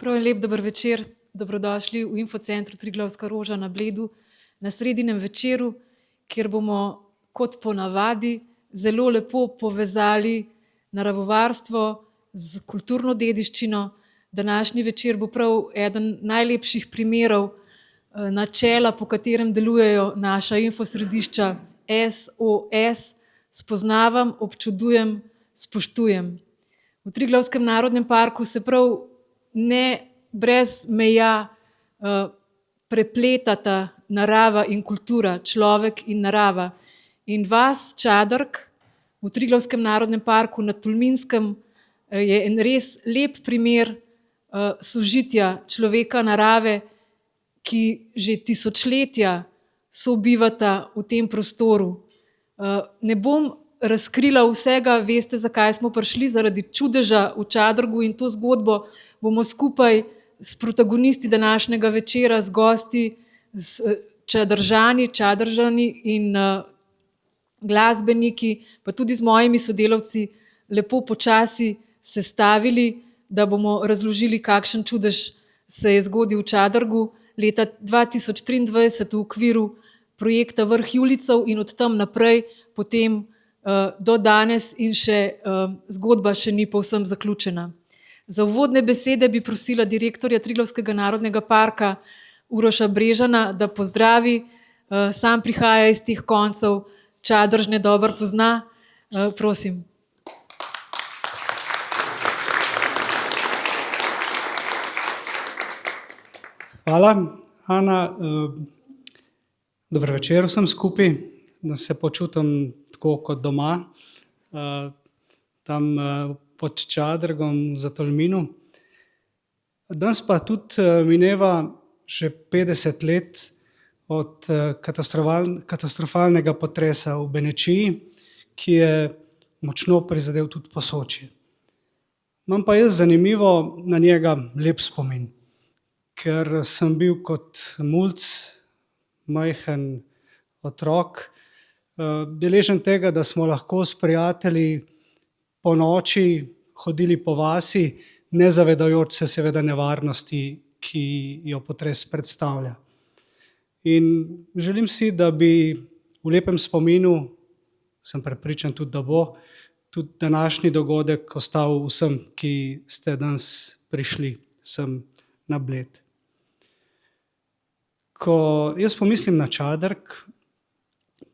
Prav en lep dober večer, dobrodošli v Infocentru Triglavska roža na Bledu na sredinem večeru, kjer bomo kot po navadi zelo lepo povezali naravovarstvo z kulturno dediščino. Današnji večer bo prav eden najlepših primerov načela, po katerem delujejo naša infosredišča SOS, spoznavam, občudujem, spoštujem. V Triglavskem narodnem parku se prav ne brez meja prepletata narava in kultura, človek in narava. In vas, Čadrak, v Triglavskem narodnem parku na Tolminskem je en res lep primer sožitja človeka, narave, ki že tisočletja sobivata v tem prostoru. Ne bom razkrila vsega, veste, zakaj smo prišli, zaradi čudeža v Čadragu, in to zgodbo bomo skupaj s protagonisti današnjega večera, z gosti, s Čadržani in glasbeniki, pa tudi z mojimi sodelavci lepo počasi sestavili, da bomo razložili, kakšen čudež se je zgodil v Čadragu leta 2023 v okviru projekta Vrh Julijcev in od tam naprej potem do danes, in še zgodba še ni povsem zaključena. Za uvodne besede bi prosila direktorja Triglavskega narodnega parka Uroša Brežana, da pozdravi. Sam prihaja iz teh koncev, Čadržne dobro pozna. Prosim. Hvala, Ana. Dober večer vsem skupaj, da se počutim tako kot doma, tam pod Čadragom za Tolminu. Danes pa tudi mineva že 50 let od katastrofalnega potresa v Benečiji, ki je močno prizadel tudi Posočje. Imam pa jaz zanimivo na njega lep spomin, ker sem bil kot mulc, majhen otrok, deležen tega, da smo lahko s prijatelji po noči hodili po vasi, ne zavedajoč se seveda nevarnosti, ki jo potres predstavlja. In želim si, da bi v lepem spominu, sem prepričan tudi, da bo, tudi današnji dogodek ostal vsem, ki ste danes prišli sem na Bled. Ko jaz pomislim na Čadrag,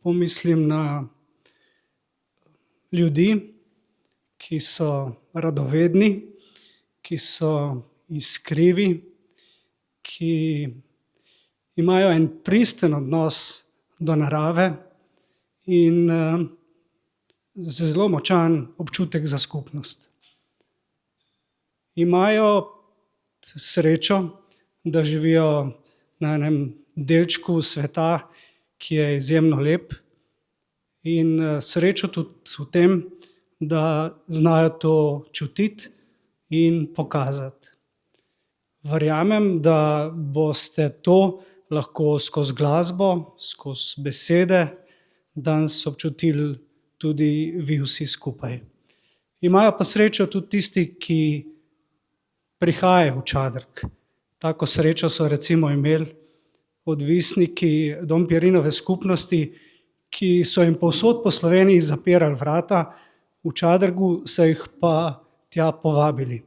pomislim na ljudi, ki so radovedni, ki so iskrivi, ki imajo en pristen odnos do narave in zelo močan občutek za skupnost. Imajo srečo, da živijo na enem delčku sveta, ki je izjemno lep, in srečo tudi v tem, da znajo to čutiti in pokazati. Verjamem, da boste to lahko skozi glasbo, skozi besede danes občutili tudi vi vsi skupaj. Imajo pa srečo tudi tisti, ki prihajajo v Čadrag. Tako srečo so recimo imeli odvisniki Dom Pirinove skupnosti, ki so jim povsod po Sloveniji zapirali vrata, v Čadragu so jih pa tja povabili.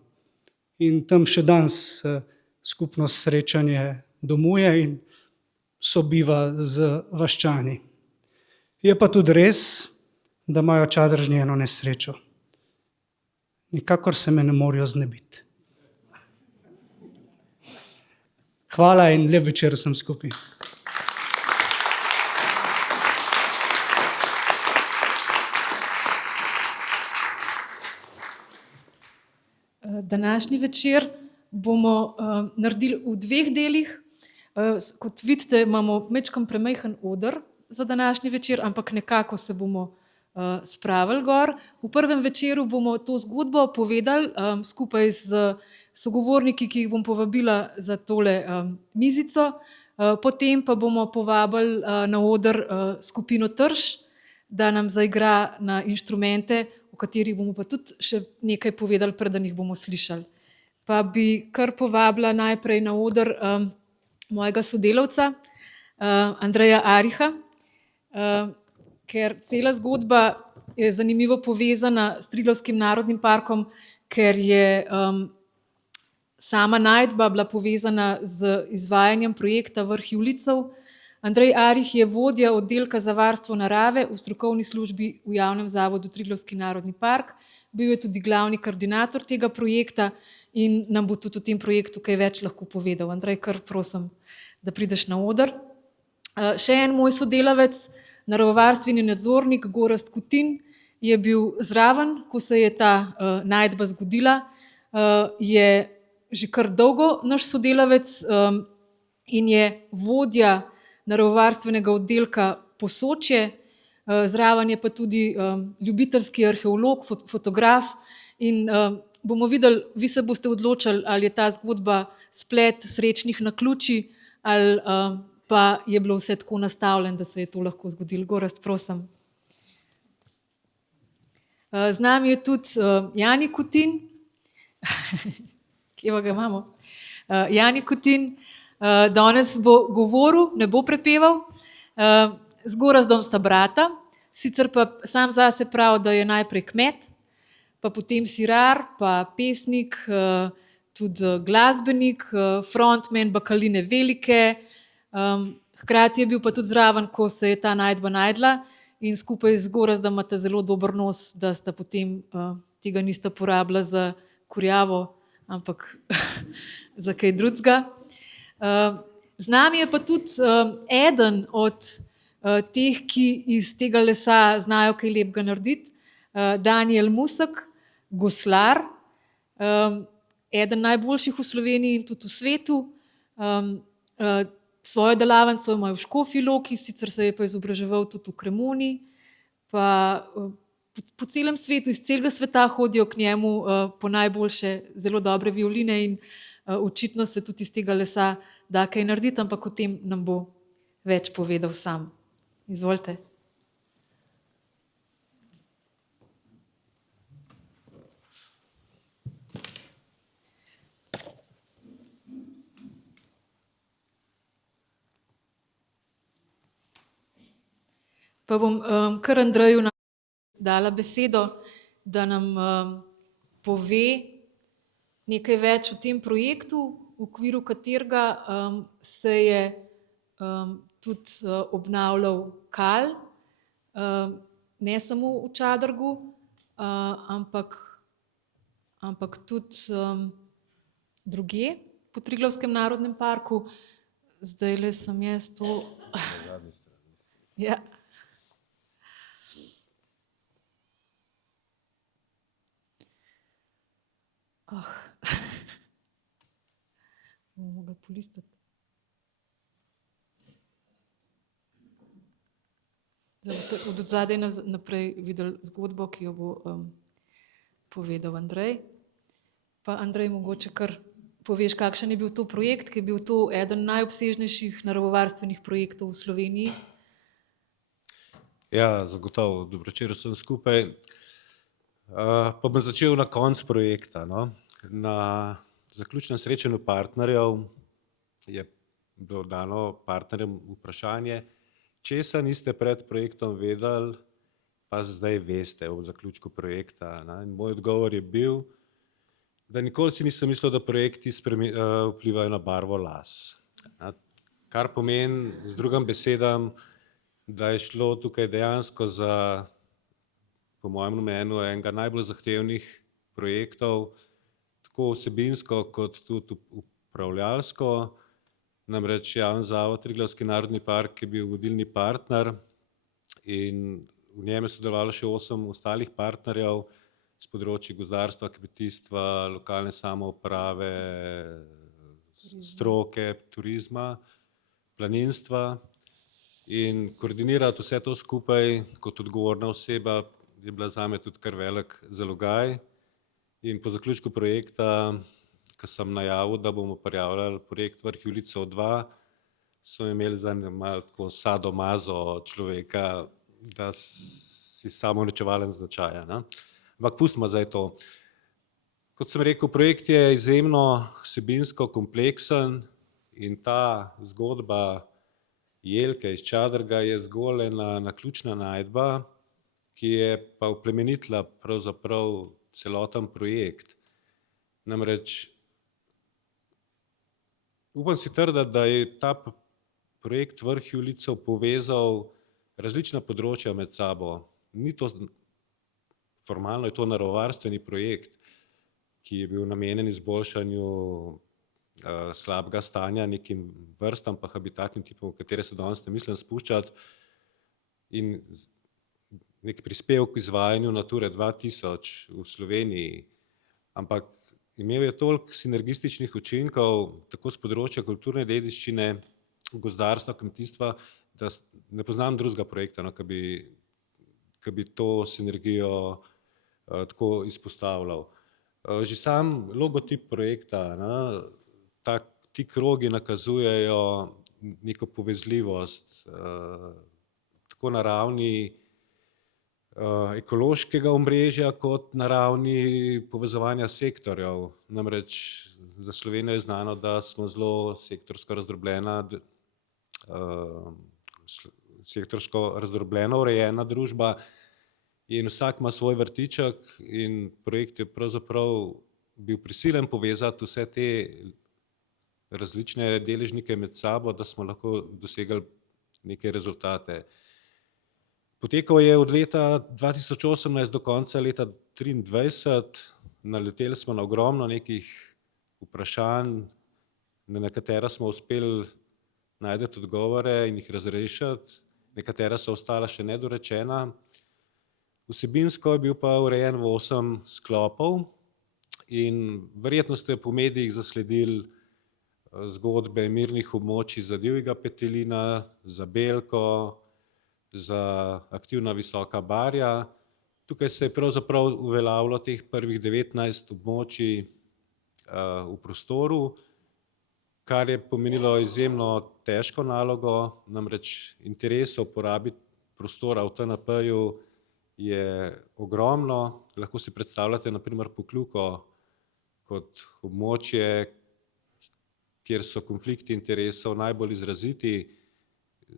In tam še danes skupnost srečanje domuje in sobiva z vaščani. Je pa tudi res, da imajo Čadržni eno nesrečo. Nikakor se me ne morejo znebiti. Hvala in lep večer vsem skupaj. Današnji večer bomo naredili v dveh delih. Kot vidite, imamo majčkeno premajhen oder za današnji večer, ampak nekako se bomo spravili gor. V prvem večeru bomo to zgodbo povedali skupaj z sogovorniki, ki jih bom povabila za tole mizico. Potem pa bomo povabili na oder skupino Trš, da nam zaigra na inštrumente, o katerih bomo pa tudi še nekaj povedali, preden jih bomo slišali. pa bi kar povabila najprej na oder mojega sodelavca, Andreja Ariha, ker cela zgodba je zanimivo povezana s Triglavskim narodnim parkom, ker je sama najdba bila povezana z izvajanjem projekta Vrh Julijcev. Andrej Arih je vodja oddelka za varstvo narave v strokovni službi v javnem zavodu Triglavski narodni park. Bil je tudi glavni koordinator tega projekta in nam bo tudi o tem projektu kaj več lahko povedal. Andrej, kar prosim, da prideš na oder. Še en moj sodelavec, naravovarstveni nadzornik Gorazd Kutin, je bil zraven, ko se je ta najdba zgodila. Je že kar dolgo naš sodelavec in je vodja naravovarstvenega oddelka Posočje. Zraven je pa tudi ljubiteljski arheolog, fotograf in bomo videli, vi se boste odločili, ali je ta zgodba splet srečnih naključij ali pa je bilo vse tako nastavljeno, da se je to lahko zgodilo. Gorazd, prosim. Z nami je tudi Jani Kutin. Kje ga imamo? Jani Kutin danes bo govoril, ne bo prepeval. Z Gorazdom sta brata, sicer pa sam zase pravi, da je najprej kmet, pa potem sirar, pa pesnik, tudi glasbenik, frontman Bakaline Velike. Hkrati je bil pa tudi zraven, ko se je ta najdba najdla in skupaj z Gorazdom imata zelo dober nos, da sta potem tega nista porabila za kurjavo, ampak za kaj drugega. Z nami je pa tudi eden od teh, ki iz tega lesa znajo kaj lepega narediti, Danijel Musek, goslar, eden najboljših v Sloveniji in tudi v svetu. Svojo delavnico ima v Škofji Loki, sicer se je pa izobraževal tudi v Cremoni, pa po celem svetu, iz celega sveta hodijo k njemu po najboljše, zelo dobre violine in očitno se tudi iz tega lesa da kaj narediti, ampak o tem nam bo več povedal sam. Izvolite. Pa bom kar Andreju dala besedo, da nam pove nekaj več o tem projektu, v okviru katerega se je tudi obnavljal Kal, ne samo v Čadrgu, ampak tudi drugje po Triglavskem narodnem parku. Zdajle sem jaz to... Ja. Bomo mogli polistati. Zdaj boste od odzadaj naprej videli zgodbo, ki jo bo povedal Andrej. Pa Andrej, mogoče kar poveš, kakšen je bil to projekt, ki je bil to eden najobsežnejših naravovarstvenih projektov v Sloveniji. Ja, zagotovo. Dobro večer vsem skupaj. Pa bom začel na koncu projekta. No. Na zaključnem srečanju partnerjev je bilo dano partnerjem vprašanje, česa niste pred projektom vedeli, pa zdaj veste v zaključku projekta. No. In moj odgovor je bil, da nikoli si nisem mislil, da projekti vplivajo na barvo las. Kar pomeni, z drugim besedam, da je šlo tukaj dejansko za, po mojem namenu, enega najbolj zahtevnih projektov, tako vsebinsko kot tudi upravljalsko. Namreč javni zavod Triglavski narodni park je bil vodilni partner in v njem je sodelovalo še 8 ostalih partnerjev s področji gozdarstva, kmetijstva, lokalne samouprave, stroke, turizma, planinstva. In koordinirati vse to skupaj kot odgovorna oseba je bila zame tudi kar velik zalogaj. In po zaključku projekta, ko sem najavil, da bomo prijavljali projekt Vrh Julijcev 2, so imeli za malo tako sadomazo človeka, da si samouničevalen značaja. Ne? Ampak pustimo zdaj to. Kot sem rekel, projekt je izjemno vsebinsko kompleksen in ta zgodba Jelke iz Čadrga je zgolj ena naključna najdba, ki je pa oplemenitila pravzaprav celoten projekt. Namreč upam si trditi, da je ta projekt Vrh Julijcev povezal različna področja med sabo. Ni to, formalno je to naravovarstveni projekt, ki je bil namenjen izboljšanju slabega stanja nekim vrstam pa habitatnim tipom, v katere se danes ne mislim spuščati, in nek prispevek k izvajanju Nature 2000 v Sloveniji, ampak imel je toliko sinergističnih učinkov, tako s področja kulturne dediščine, gozdarstva, kmetijstva, da ne poznam drugega projekta, no, ki bi to sinergijo tako izpostavljal. Že sam logotip projekta, ti krogi nakazujejo neko povezljivost, tako na ravni ekološkega omrežja kot na ravni povezovanja sektorjev. Namreč za Slovenijo je znano, da smo zelo sektorsko razdrobljeno urejena družba in vsak ima svoj vrtiček in projekt je pravzaprav bil prisiljen povezati vse te različne deležnike med sabo, da smo lahko dosegli neke rezultate. Potekal je od leta 2018 do konca leta 2023, naleteli smo na ogromno nekih vprašanj, na katera smo uspeli najti odgovore in jih razrešiti, nekatera so ostala še nedorečena. Vsebinsko je bil pa urejen v 8 sklopov in verjetno ste po medijih zasledili zgodbe mirnih območij za divjega petelina, za belko, za aktivna visoka barja. Tukaj se je pravzaprav uveljavilo teh prvih 19 območij v prostoru, kar je pomenilo izjemno težko nalogo, namreč interes o uporabi prostora v TNP-ju je ogromno. Lahko si predstavljate na primer Pokljuko kot območje, kjer so konflikti interesov najbolj izraziti,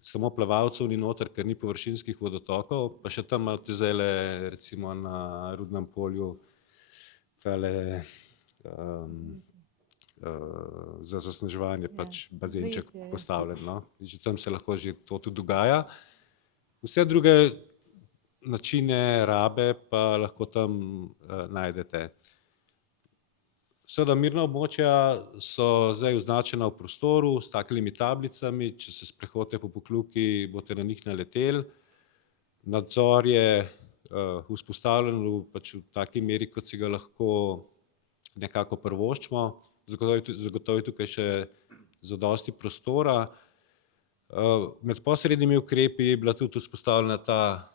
samo plavalcev ni noter, ker ni površinskih vodotokov, pa še tam imate zdajle recimo na Rudnem polju tale za zasneževanje pač bazenček postavljen, no. Že tam se lahko že to tudi dogaja. Vse druge načine rabe pa lahko tam najdete. Seveda mirna območja so zdaj označena v prostoru s takimi tablicami, če se sprehodite po Pokljuki, boste na njih naleteli. Nadzor je vzpostavljen pač v taki meri, kot si ga lahko nekako privoščimo. Zagotovo je tukaj še zadosti prostora. Med posrednimi ukrepi je bila tudi vzpostavljena ta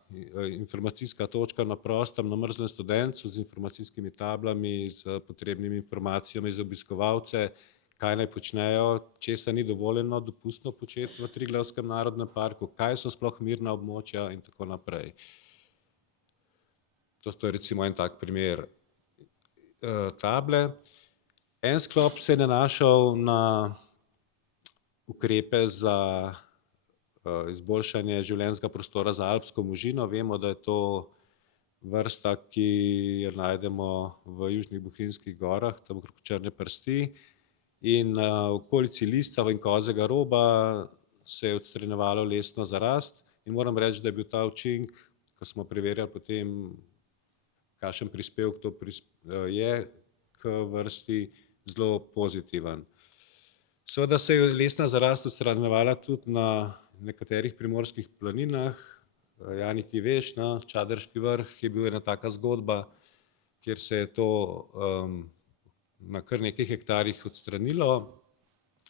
informacijska točka na prostem, na Mrzlem studencu z informacijskimi tablami, z potrebnimi informacijami za obiskovalce, kaj naj počnejo, česa ni dovoljeno dopustno početi v Triglavskem narodnem parku, kaj so sploh mirna območja in tako naprej. To je recimo en tak primer table. En sklop se je nanašal na ukrepe za izboljšanje življenjskega prostora za alpsko možino. Vemo, da je to vrsta, ki jo najdemo v južnih Bohinjskih gorah, tam okrog Črne prsti, in na okolici Lisca in Kozjega roba se je odstranjevalo lesno zarast in moram reči, da je bil ta učinek, ko smo preverjali potem, kakšen prispevek to je k vrsti, zelo pozitiven. Seveda se je lesna zarast odstranjevala tudi na nekaterih primorskih planinah. Jani, ti veš, Čadrški vrh je bil ena taka zgodba, kjer se je to na kar nekaj hektarjih odstranilo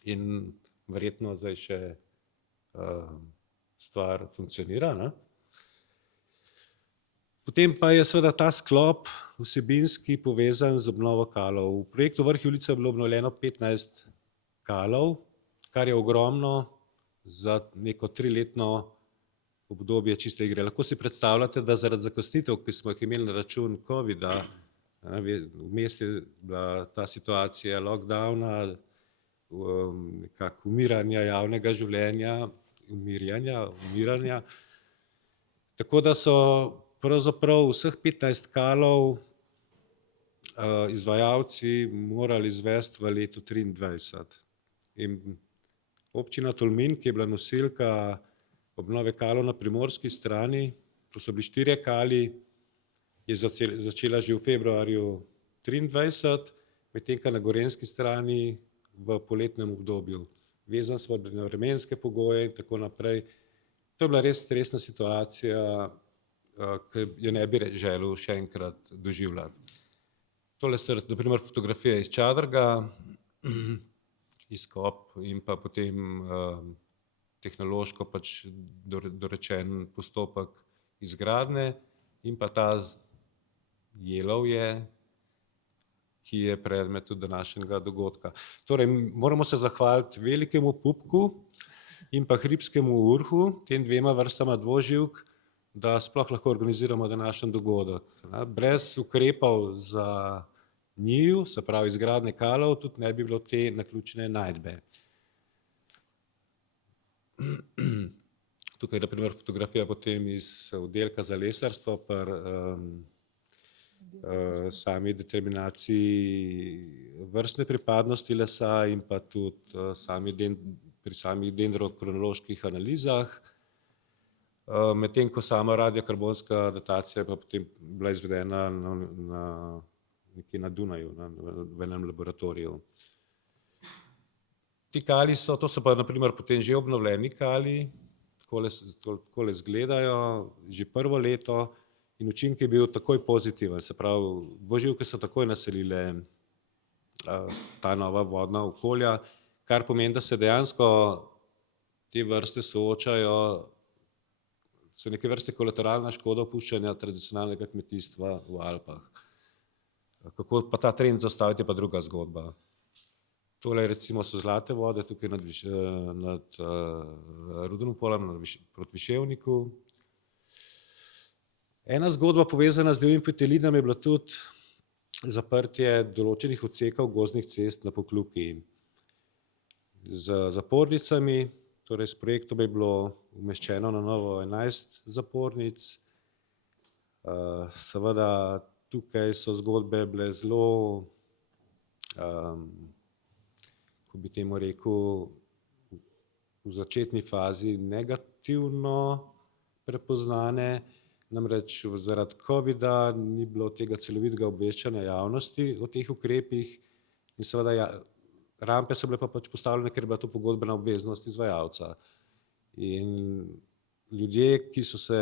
in verjetno zdaj še stvar funkcionira, ne? Potem pa je seveda ta sklop vsebinski povezan z obnovo kalov. V projektu Vrh Julijcev je bilo obnovljeno 15 kalov, kar je ogromno za neko 3-letno obdobje čiste igre. Lahko si predstavljate, da zaradi zakasnitev, ki smo jih imeli na račun covida, Vmes je bila ta situacija lockdowna, nekako umiranja javnega življenja, umiranja. Tako da so pravzaprav vseh 15 kalov izvajalci morali izvesti v letu 2023. In občina Tolmin, ki je bila nosilka obnove kalov na primorski strani, to so bili 4 kali, je začela že v februarju 2023, medtem ko na gorenjski strani v poletnem obdobju. Vezani smo bili na vremenske pogoje in tako naprej. To je bila res stresna situacija, ki jo ne bi želel še enkrat doživljati. Tole so na primer fotografije iz Čadrga, izkop in pa potem tehnološko pač dorečen postopek izgradnje in pa ta jelovje, ki je predmet tudi današnjega dogodka. Torej, moramo se zahvaliti velikemu pupku in pa hribskemu urhu, tem dvema vrstama dvoživk, da sploh lahko organiziramo današnji dogodek. Brez ukrepov za njiju, se pravi izgradnje kalov, tudi ne bi bilo te naključne najdbe. Tukaj je na primer fotografija potem iz oddelka za lesarstvo sami determinaciji vrstne pripadnosti lesa in pa tudi pri samih dendrokronoloških analizah. Medtem ko sama radiokarbonska datacija pa potem bila izvedena nekje na Dunaju, v enem laboratoriju. Ti kali to so pa na primer potem že obnovljeni kali, takole izgledajo, že prvo leto in učinek je bil takoj pozitiven, se pravi, dvoživke so takoj naselile ta nova vodna okolja, kar pomeni, da se dejansko te vrste soočajo, so neke vrste kolateralna škoda opuščanja tradicionalnega kmetijstva v Alpah. Kako pa ta trend zaustaviti, je pa druga zgodba. Tole recimo so zlate vode, tukaj nad Rudnim poljem, proti Viševniku. Ena zgodba povezana z divjim petelinam je bila tudi zaprtje določenih odsekov gozdnih cest na Pokljuki. Z zapornicami, torej s projektom je bilo umeščeno na novo 11 zapornic. Seveda tukaj so zgodbe bile zelo, ko bi temu rekel, v začetni fazi negativno prepoznane, namreč zaradi covida ni bilo tega celovitega obveščanja javnosti o teh ukrepih in seveda rampe so bile pa pač postavljene, ker je bila to pogodbena obveznost izvajalca. In ljudje, ki so se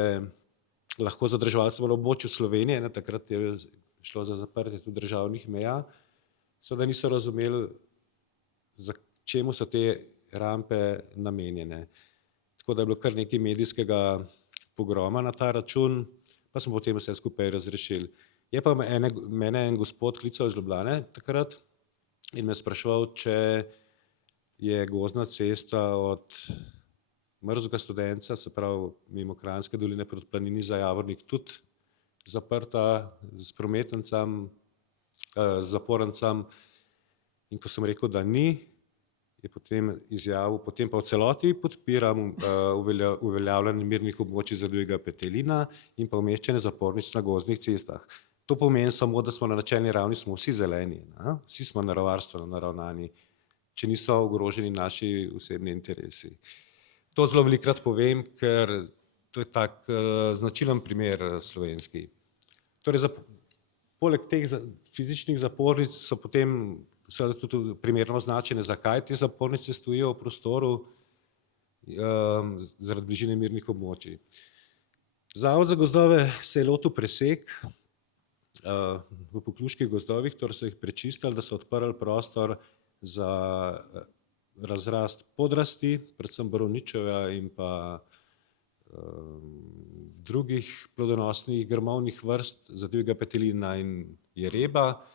lahko zadrževali v območju Slovenije, takrat je šlo za zaprtje tudi državnih meja, seveda niso razumeli, za čemu so te rampe namenjene. Tako da je bilo kar nekaj medijskega pogroma na ta račun, pa smo potem vse skupaj razrešili. Je pa mene en gospod klical iz Ljubljane takrat in me spraševal, če je gozdna cesta od Mrzlega Studenca, se pravi mimo Kranjske doline proti planini za Javornik, tudi zaprta s prometnicam, z zapornicam. In ko sem rekel, da ni, je potem izjavil, potem pa v celoti podpiram uveljavljanje mirnih območij za divjega petelina in pa umeščanje zapornic na gozdnih cestah. To pomeni samo, da smo na načelni ravni smo vsi zeleni, vsi smo naravovarstveno naravnani, če niso ogroženi naši osebni interesi. To zelo velikokrat povem, ker to je tak značilen primer slovenski. Torej, poleg teh fizičnih zapornic so potem seveda tudi primerno označene, zakaj te zapornice stojijo v prostoru zaradi bližine mirnih območij. Zavod za gozdove se je lotil presek v pokljuških gozdovih, torej so jih prečistili, da so odprli prostor za razrast podrasti, predvsem borovničevja in pa drugih plodonosnih grmovnih vrst za divjega petelina in jereba.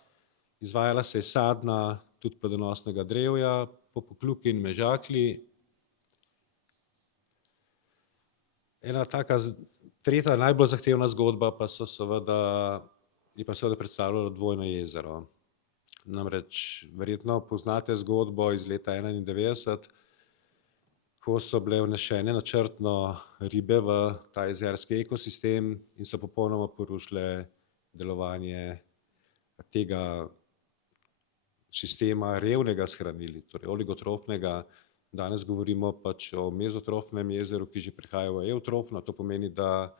Izvajala se je sadna tudi plodonosnega drevja po Pokljuki in Mežakli. Ena taka tretja najbolj zahtevna zgodba pa so seveda je pa seveda predstavljalo dvojno jezero. Namreč verjetno poznate zgodbo iz leta 1991, ko so bile vnešene načrtno ribe v ta jezerski ekosistem in so popolnoma porušile delovanje tega sistema revnega shranili, torej oligotrofnega. Danes govorimo pač o mezotrofnem jezeru, ki že prihaja v eutrofno, to pomeni, da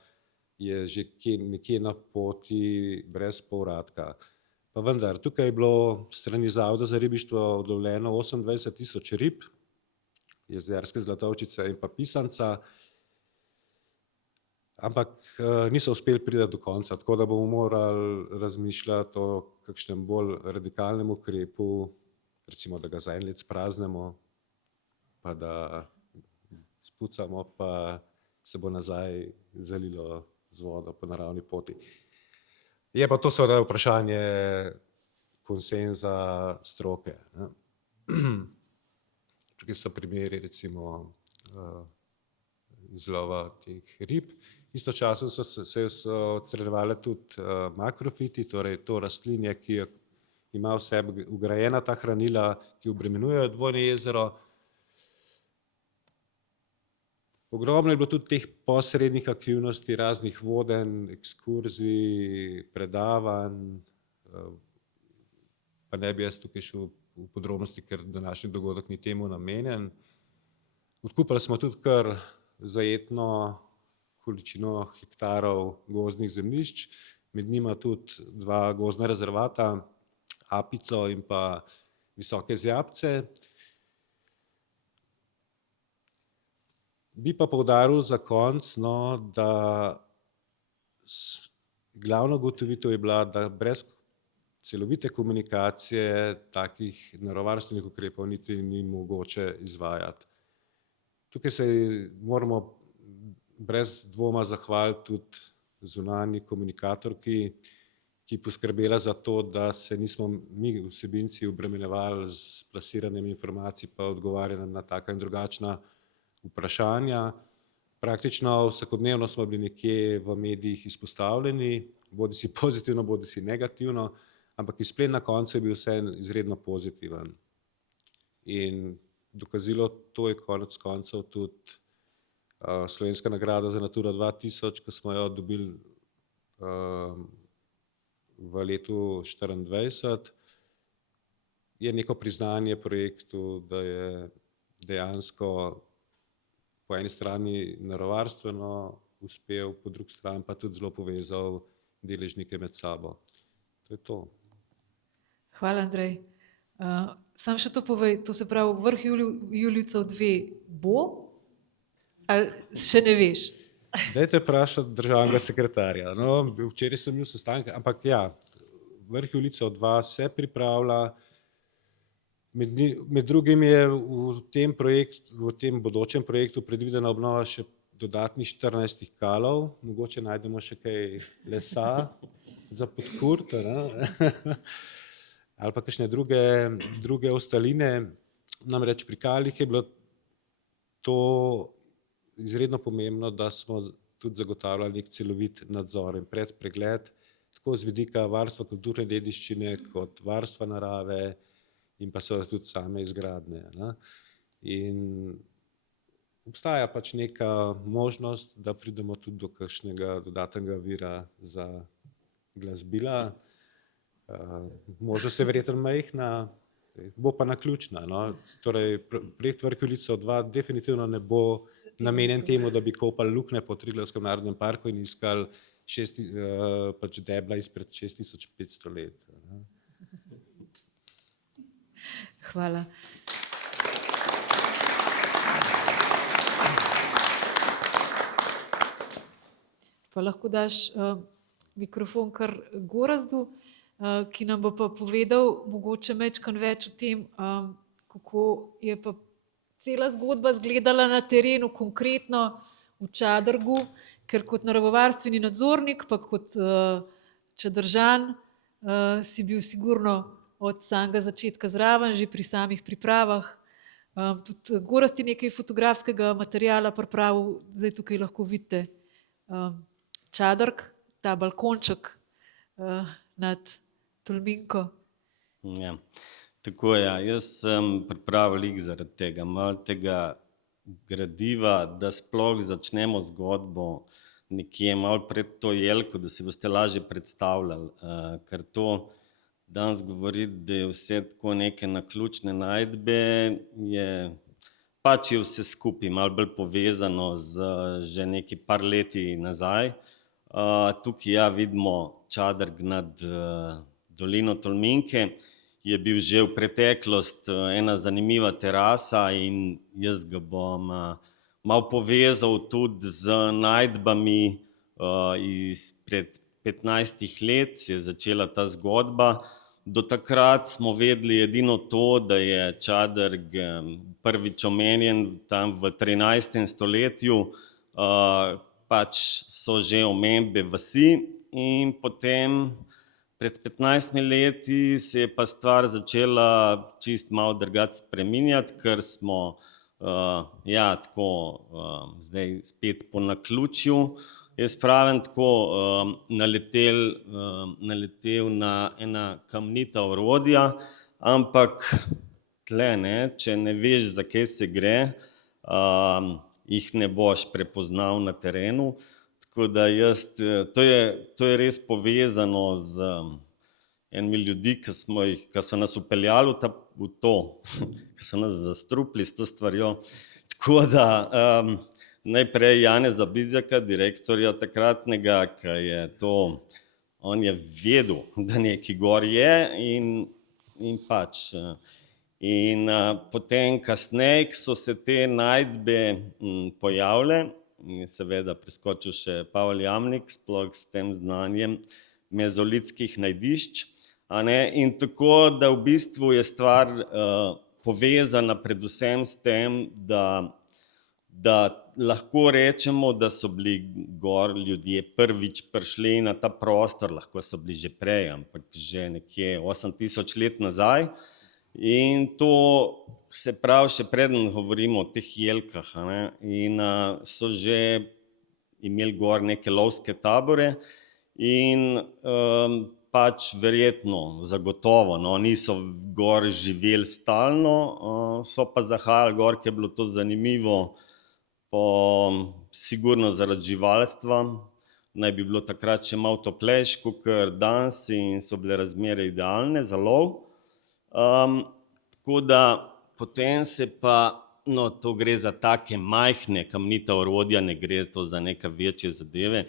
je že nekje na poti brez povratka. Pa vendar, tukaj je bilo strani Zavoda za ribištvo odlovljeno 28.000 rib, jezerske zlatovčice in pa pisanca, ampak niso uspeli priti do konca, tako da bomo morali razmišljati o kakšnem bolj radikalnem ukrepu, recimo, da ga za en let spraznemo, pa da spucamo, pa se bo nazaj zalilo z vodo po naravni poti. Je pa to seveda vprašanje konsenza stroke. Tukaj so primeri recimo izlova teh rib. Istočasno so se odstranjevale tudi makrofiti, torej to rastlinje, ki ima v sebi vgrajena ta hranila, ki obremenjujejo dvojno jezero. Ogromno je bilo tudi teh posrednih aktivnosti, raznih vodenj, ekskurzij, predavanj, pa ne bi jaz tukaj šel v podrobnosti, ker današnji dogodek ni temu namenjen. Odkupili smo tudi kar zajetno količino hektarov gozdnih zemljišč, med njima tudi 2 gozdna rezervata, Apico in pa Visoke Zjabce. Bi pa poudaril za konec, da glavna ugotovitev je bila, da brez celovite komunikacije takih naravovarstvenih ukrepov niti ni mogoče izvajati. Tukaj se moramo brez dvoma zahvaliti tudi zunanji komunikatorki, ki je poskrbela za to, da se nismo mi vsebinci obremenjevali z plasiranjem informacij pa odgovarjanjem na taka in drugačna vprašanja. Praktično vsakodnevno smo bili nekje v medijih izpostavljeni, bodisi pozitivno, bodisi negativno, ampak izplen na koncu je bil vse izredno pozitiven. In dokazilo to je konec koncev tudi Slovenska nagrada za Natura 2000, ko smo jo dobili v letu 2024, je neko priznanje projektu, da je dejansko po eni strani naravovarstveno uspel, po drugi strani pa tudi zelo povezal deležnike med sabo. To je to. Hvala, Andrej. Sam še to povej, to se pravi, vrh Julijcev 2 bo ali še ne veš? Dajte vprašati državnega sekretarja. No, včeraj sem bil sestanek, ampak ja, vrh Julijcev 2 se pripravlja. Med drugim je v tem bodočem projektu predvidena obnova še dodatnih 14 kalov, mogoče najdemo še kaj lesa za podkurt, ali pa kakšne druge ostaline. Namreč pri kalih je bilo to izredno pomembno, da smo tudi zagotavljali nek celovit nadzor in predpregled, tako z vidika varstva kulturne dediščine kot varstva narave in pa seveda tudi same izgradnje. In obstaja pač neka možnost, da pridemo tudi do kakšnega dodatnega vira za glasbila. Možnost je verjetno majhna, bo pa naključna. Torej, projekt Vrh Julijcev 2 definitivno ne bo namenjen temu, da bi kopali luknje po Triglavskem narodnem parku in iskali pač debla izpred 6500 let. Hvala. Pa lahko daš mikrofon kar Gorazdu, ki nam bo pa povedal mogoče majčkeno več o tem, kako je pa cela zgodba izgledala na terenu, konkretno v Čadrgu, ker kot naravovarstveni nadzornik, pa kot Čadržan si bil sigurno od samega začetka zraven, že pri samih pripravah. Tudi Gorazd je nekaj fotografskega materiala pripravil, zdaj tukaj lahko vidite Čadrg, ta balkonček, nad Tolminko. Ja. Tako je, jaz sem pripravil jih zaradi tega, malo tega gradiva, da sploh začnemo zgodbo nekje malo pred to jelko, da si boste lažje predstavljali, ker to danes govoriti, da je vse tako neke naključne najdbe, pač je vse skupaj malo bolj povezano z že neki par leti nazaj. Tukaj ja vidimo Čadrg nad dolino Tolminke, je bil že v preteklost ena zanimiva terasa in jaz ga bom malo povezal tudi z najdbami izpred 15 let, se je začela ta zgodba. Do takrat smo vedeli edino to, da je Čadrg prvič omenjen tam v 13. stoletju, pač so že omembe vasi in potem pred 15 leti se je pa stvar začela čist malo drugače spreminjati, ker smo zdaj spet po naključju, jaz pravim tako, naletel na ena kamnita orodja, ampak tle, če ne veš, za kaj se gre, jih ne boš prepoznal na terenu. Tako da to je res povezano z enimi ljudi, ki so nas upeljali v to, ki so nas zastrupili s to stvarjo. Tako da najprej Janeza Bizjaka, direktorja takratnega, ki je to, on je vedel, da nekaj gor je in pač. In potem kasneje, ko so se te najdbe pojavile, je seveda preskočil še Pavel Jamnik, sploh s tem znanjem mezolitskih najdišč. In tako, da v bistvu je stvar povezana predvsem s tem, da lahko rečemo, da so bili gor ljudje prvič prišli na ta prostor, lahko so bili že prej, ampak že nekje 8000 let nazaj. In to se pravi, še preden govorimo o teh jelkah, in so že imeli gor neke lovske tabore in pač verjetno, zagotovo, niso gor živeli stalno, so pa zahajali gor, ker je bilo to zanimivo, sigurno zaradi živalstva, naj bi bilo takrat še malo toplejše kakor danes in so bile razmere idealne za lov. Tako da potem se pa, to gre za take majhne kamnita orodja, ne gre to za neke večje zadeve,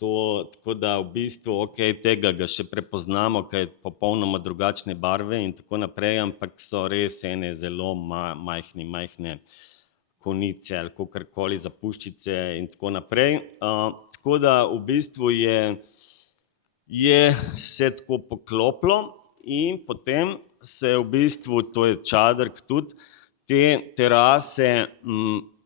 tako da v bistvu, tega ga še prepoznamo, ker je popolnoma drugačne barve in tako naprej, ampak so res ene zelo majhne konice ali kakorkoli zapuščice in tako naprej. Tako da v bistvu je vse tako poklopilo in potem se v bistvu, to je Čadrg tudi, te terase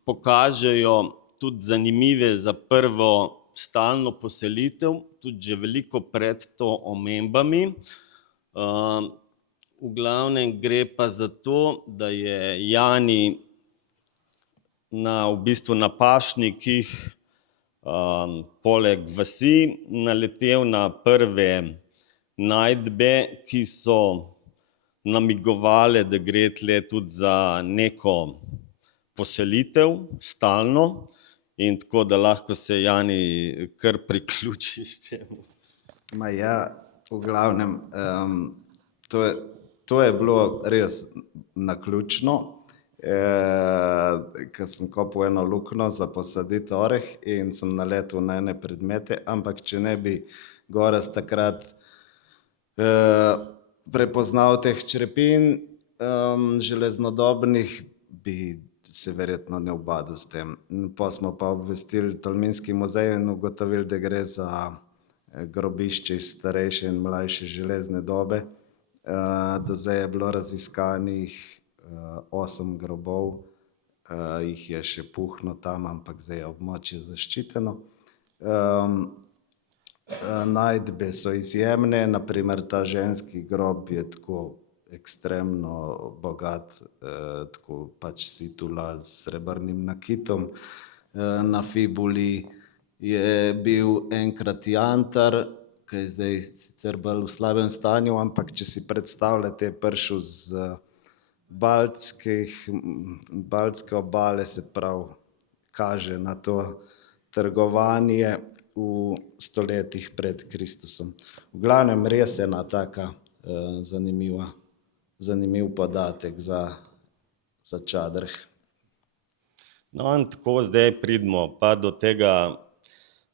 pokažejo tudi zanimive za prvo stalno poselitev, tudi že veliko pred to omembami. V glavnem gre pa za to, da je Jani v bistvu na pašnikih poleg vasi naletel na prve najdbe, ki so namigovale, da gre tle tudi za neko poselitev, stalno, in tako da lahko se Jani kar priključiš temu. V glavnem, to je bilo res naključno, ker sem kopal eno luknjo za posaditi oreh in sem naletel na ene predmete, ampak če ne bi Gorazd takrat prepoznal teh črepin železnodobnih, bi se verjetno ne ubadil s tem. Pa smo pa obvestili Tolminski muzej in ugotovili, da gre za grobišče iz starejše in mlajše železne dobe. Do zdaj je bilo raziskanih 8 grobov, jih je še puhno tam, ampak zdaj je območje zaščiteno. Najdbe so izjemne, naprimer ta ženski grob je tako ekstremno bogat, tako pač situla s srebrnim nakitom. Na fibuli je bil enkrat jantar, ki je zdaj sicer bolj v slabem stanju, ampak če si predstavljate, je prišel z Baltske obale, se pravi, kaže na to trgovanje v stoletjih pred Kristusom. V glavnem res ena taka zanimiv podatek za Čadrh. No in tako zdaj pridemo pa do tega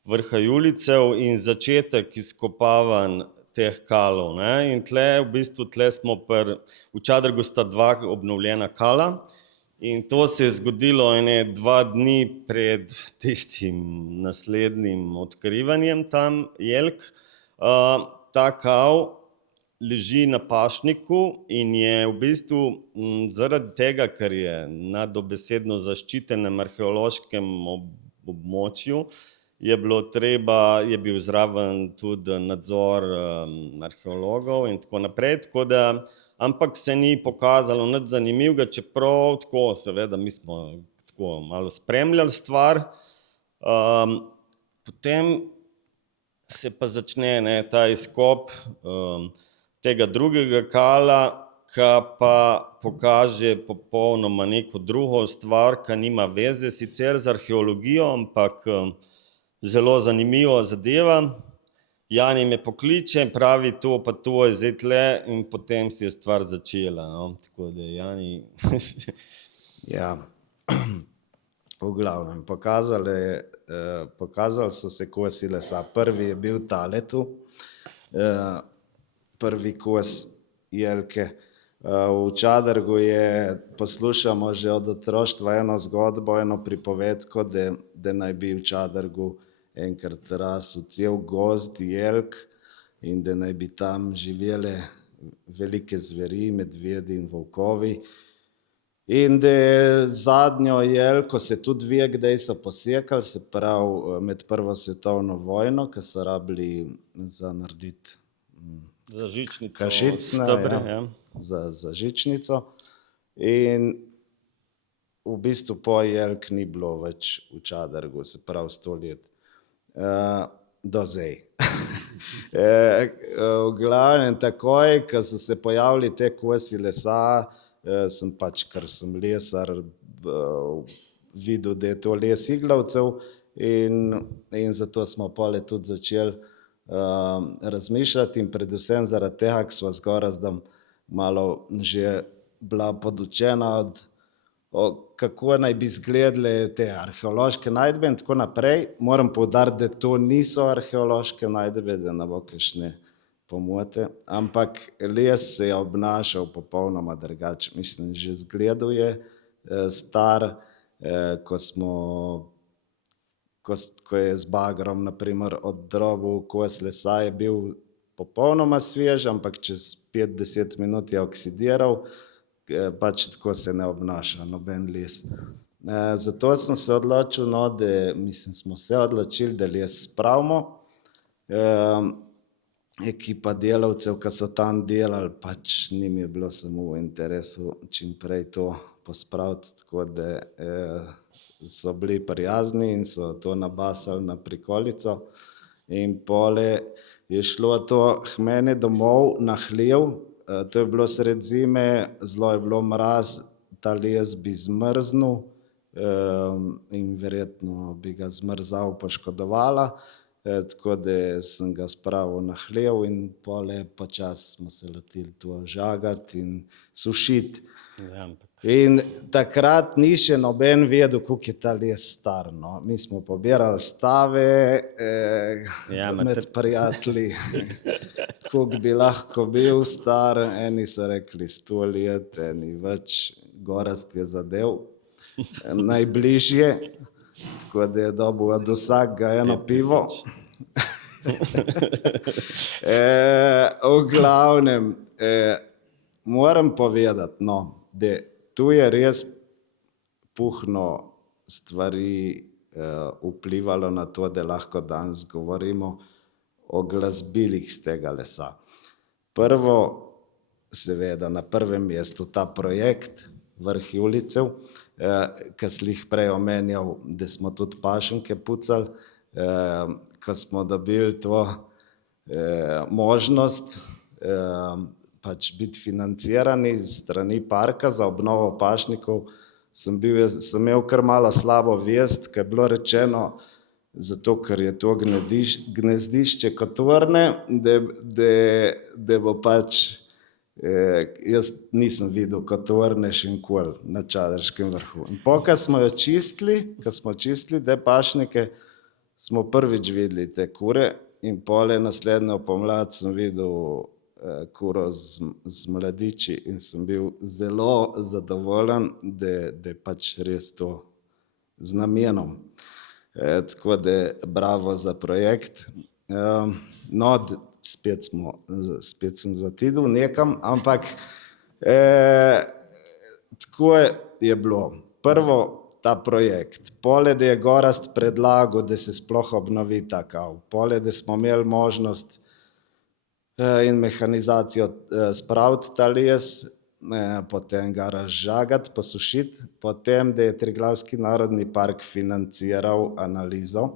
vrha Julijcev in začetek izkopavanj teh kalov. Ne? In tle smo v Čadrgu sta dva obnovljena kala in to se je zgodilo 2 dni pred tistim naslednjim odkrivanjem tam jelk. Ta kal leži na pašniku in je v bistvu zaradi tega, ker je na dobesedno zaščitenem arheološkem območju, je bil zraven tudi nadzor arheologov in tako naprej, ampak se ni pokazalo nič zanimivega, čeprav tako, seveda, mi smo tako malo spremljali stvar. Potem se pa začne ta izkop tega drugega kala, ki pa pokaže popolnoma neko drugo stvar, ki nima veze sicer z arheologijo, ampak zelo zanimiva zadeva. Jani me pokliče, pravi to pa to je zdaj tle in potem se je stvar začela. No? Tako da Jani... Ja, v glavnem, pokazali so se kosi lesa. Prvi je bil tale tu, prvi kos jelke. V Čadrgu poslušamo že od otroštva eno zgodbo, eno pripovedko, da naj bi v Čadrgu enkrat rasel cel gozd jelk in da naj bi tam živele velike zveri, medvedi in volkovi. In da je zadnjo jelko se tudi ve, kdaj so posekali, se pravi med Prvo svetovno vojno, ko so rabili za narediti Za žičnico, kašicne, stebre, ja, za žičnico. In v bistvu po jelk ni bilo več v Čadrgu, se pravi 100 let. Do zdaj. V glavnem takoj, ko so se pojavili te kosi lesa, sem pač, ker sem lesar, videl, da je to les iglavcev in zato smo pole tudi začeli razmišljati in predvsem zaradi tega, ko sva zgoraj zdaj malo že bila podučena kako naj bi izgledale te arheološke najdbe in tako naprej. Moram poudariti, da to niso arheološke najdbe, da ne bo kakšne pomote, ampak les se je obnašal popolnoma drugače. Mislim, že zgledu je star, ko je z bagrom na primer oddrobil kos lesa, je bil popolnoma svež, ampak čez 5-10 minut je oksidiral, pač tako se ne obnaša noben les. Zato sem se odločil, smo se odločili, da les spravimo. Ekipa delavcev, ki so tam delali, pač njim je bilo samo v interesu čim prej to pospraviti, tako da so bili prijazni in so to nabasali na prikolico. In pole je šlo to k meni domov na hlev, to je bilo sred zime, zelo je bilo mraz, ta les bi zmrznil in verjetno bi ga zmrzal poškodovala, tako da sem ga spravil na hlev in pole počasi smo se lotili to žagati in sušiti. Ja, in takrat ni še noben vedel, koliko je ta les star. No. Mi smo pobirali stave med prijatelji, koliko bi lahko bil star. Eni so rekli 100 let, eni več, gorast je zadev, najbližje, tako da je dobil od vsakega eno pivo. V glavnem, moram povedati, da tu je res puhno stvari vplivalo na to, da lahko danes govorimo o glasbilih z tega lesa. Prvo, seveda na prvem mestu ta projekt Vrh Julijcev, ki sem jih prej omenjal, da smo tudi pašenke pucali, ko smo dobili to možnost pač biti financirani z strani parka za obnovo pašnikov, sem imel kar malo slabo vest, ker je bilo rečeno, zato ker je to gnezdišče kotorne, da bo pač, jaz nisem videl kotorne še nikoli na Čaderskem vrhu. In ko smo čistili te pašnike, smo prvič videli te kure in pole naslednjo pomlad sem videl kuro z mladiči in sem bil zelo zadovoljen, da je pač res to z namenom. Tako da bravo za projekt. No, spet sem zatidil nekam, ampak tako je bilo. Prvo ta projekt, pole, da je Gorazd predlagal, da se sploh obnovi ta kav, pole, da smo imeli možnost in mehanizacijo spraviti ta les, potem ga razžagati, posušiti, potem, da je Triglavski narodni park financiral analizo,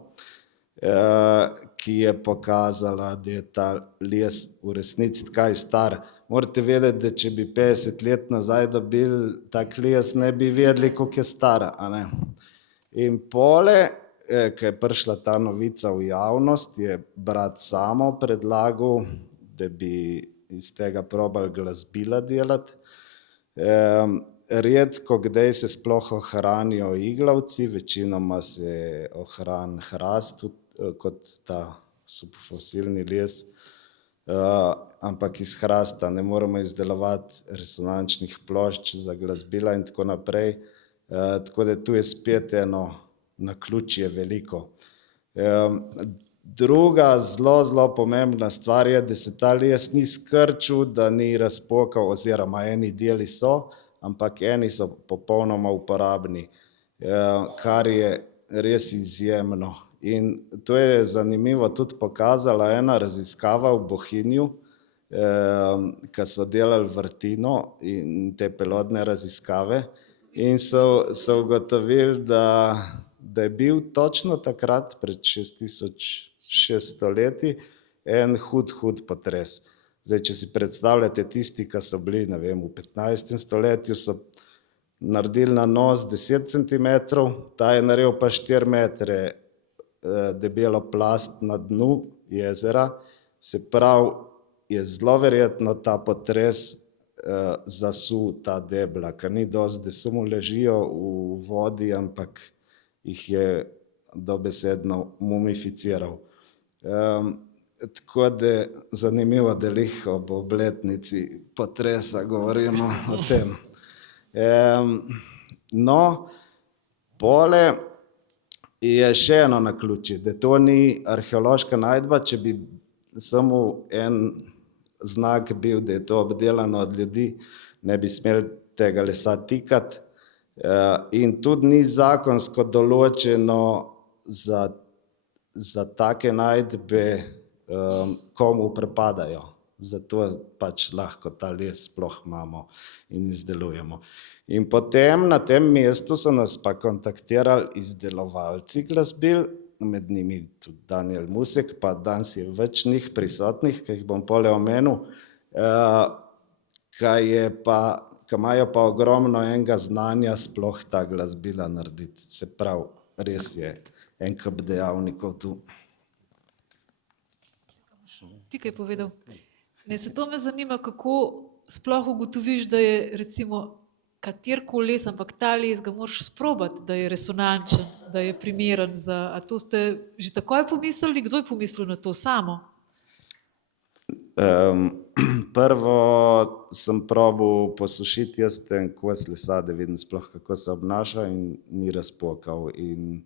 ki je pokazala, da je ta les v resnici tkaj star. Morate vedeti, da če bi 50 let nazaj dobili tak les, ne bi vedeli, koliko je star, a ne. In pole, ko je prišla ta novica v javnost, je brat Samo predlagal, da bi iz tega probali glasbila delati. Redko kdaj se sploh ohranijo iglavci, večinoma se ohrani hrast kot ta subfosilni les, ampak iz hrasta ne moremo izdelovati resonančnih plošč za glasbila in tako naprej. Tako da tu je spet eno naključje veliko. Druga zelo pomembna stvar je, da se ta les ni skrčil, da ni razpokal, oziroma eni deli so, ampak eni so popolnoma uporabni, kar je res izjemno. In to je zanimivo tudi pokazala ena raziskava v Bohinju, ko so delali vrtino in te pelodne raziskave in so ugotovili, da je bil točno takrat, pred 6600 leti, en hud potres. Zdaj, če si predstavljate tisti, ki so bili, ne vem, v 15. stoletju, so naredili nanos 10 cm, ta je naredil pa 4 metre debelo plast na dnu jezera, se pravi, je zelo verjetno ta potres zasul ta debla, ker ni dosti, da samo ležijo v vodi, ampak jih je dobesedno mumificiral. Tako da zanimivo, da lih ob obletnici potresa govorimo o tem. No, pole je še eno naključje, da to ni arheološka najdba, če bi samo en znak bil, da je to obdelano od ljudi, ne bi smeli tega lesa tikati. In tudi ni zakonsko določeno za take najdbe, komu pripadajo. Zato pač lahko ta les sploh imamo in izdelujemo. In potem na tem mestu so nas pa kontaktirali izdelovalci glasbil, med njimi tudi Daniel Musek, pa danes je več njih prisotnih, ki jih bom pole omenil, ki imajo pa ogromno enega znanja sploh ta glasbila narediti. Se pravi, res je en kup dejavnikov tu. Ti kaj povedal? Ne, se to me zanima, kako sploh ugotoviš, da je recimo katerikoli les, ampak ta les ga moraš sprobati, da je resonančen, da je primeren za... A to ste že takoj pomislili? Kdo je pomislil na to? Samo? Prvo sem probal posušiti jaz ten kos lesa, da vidim sploh, kako se obnaša, in ni razpokal. In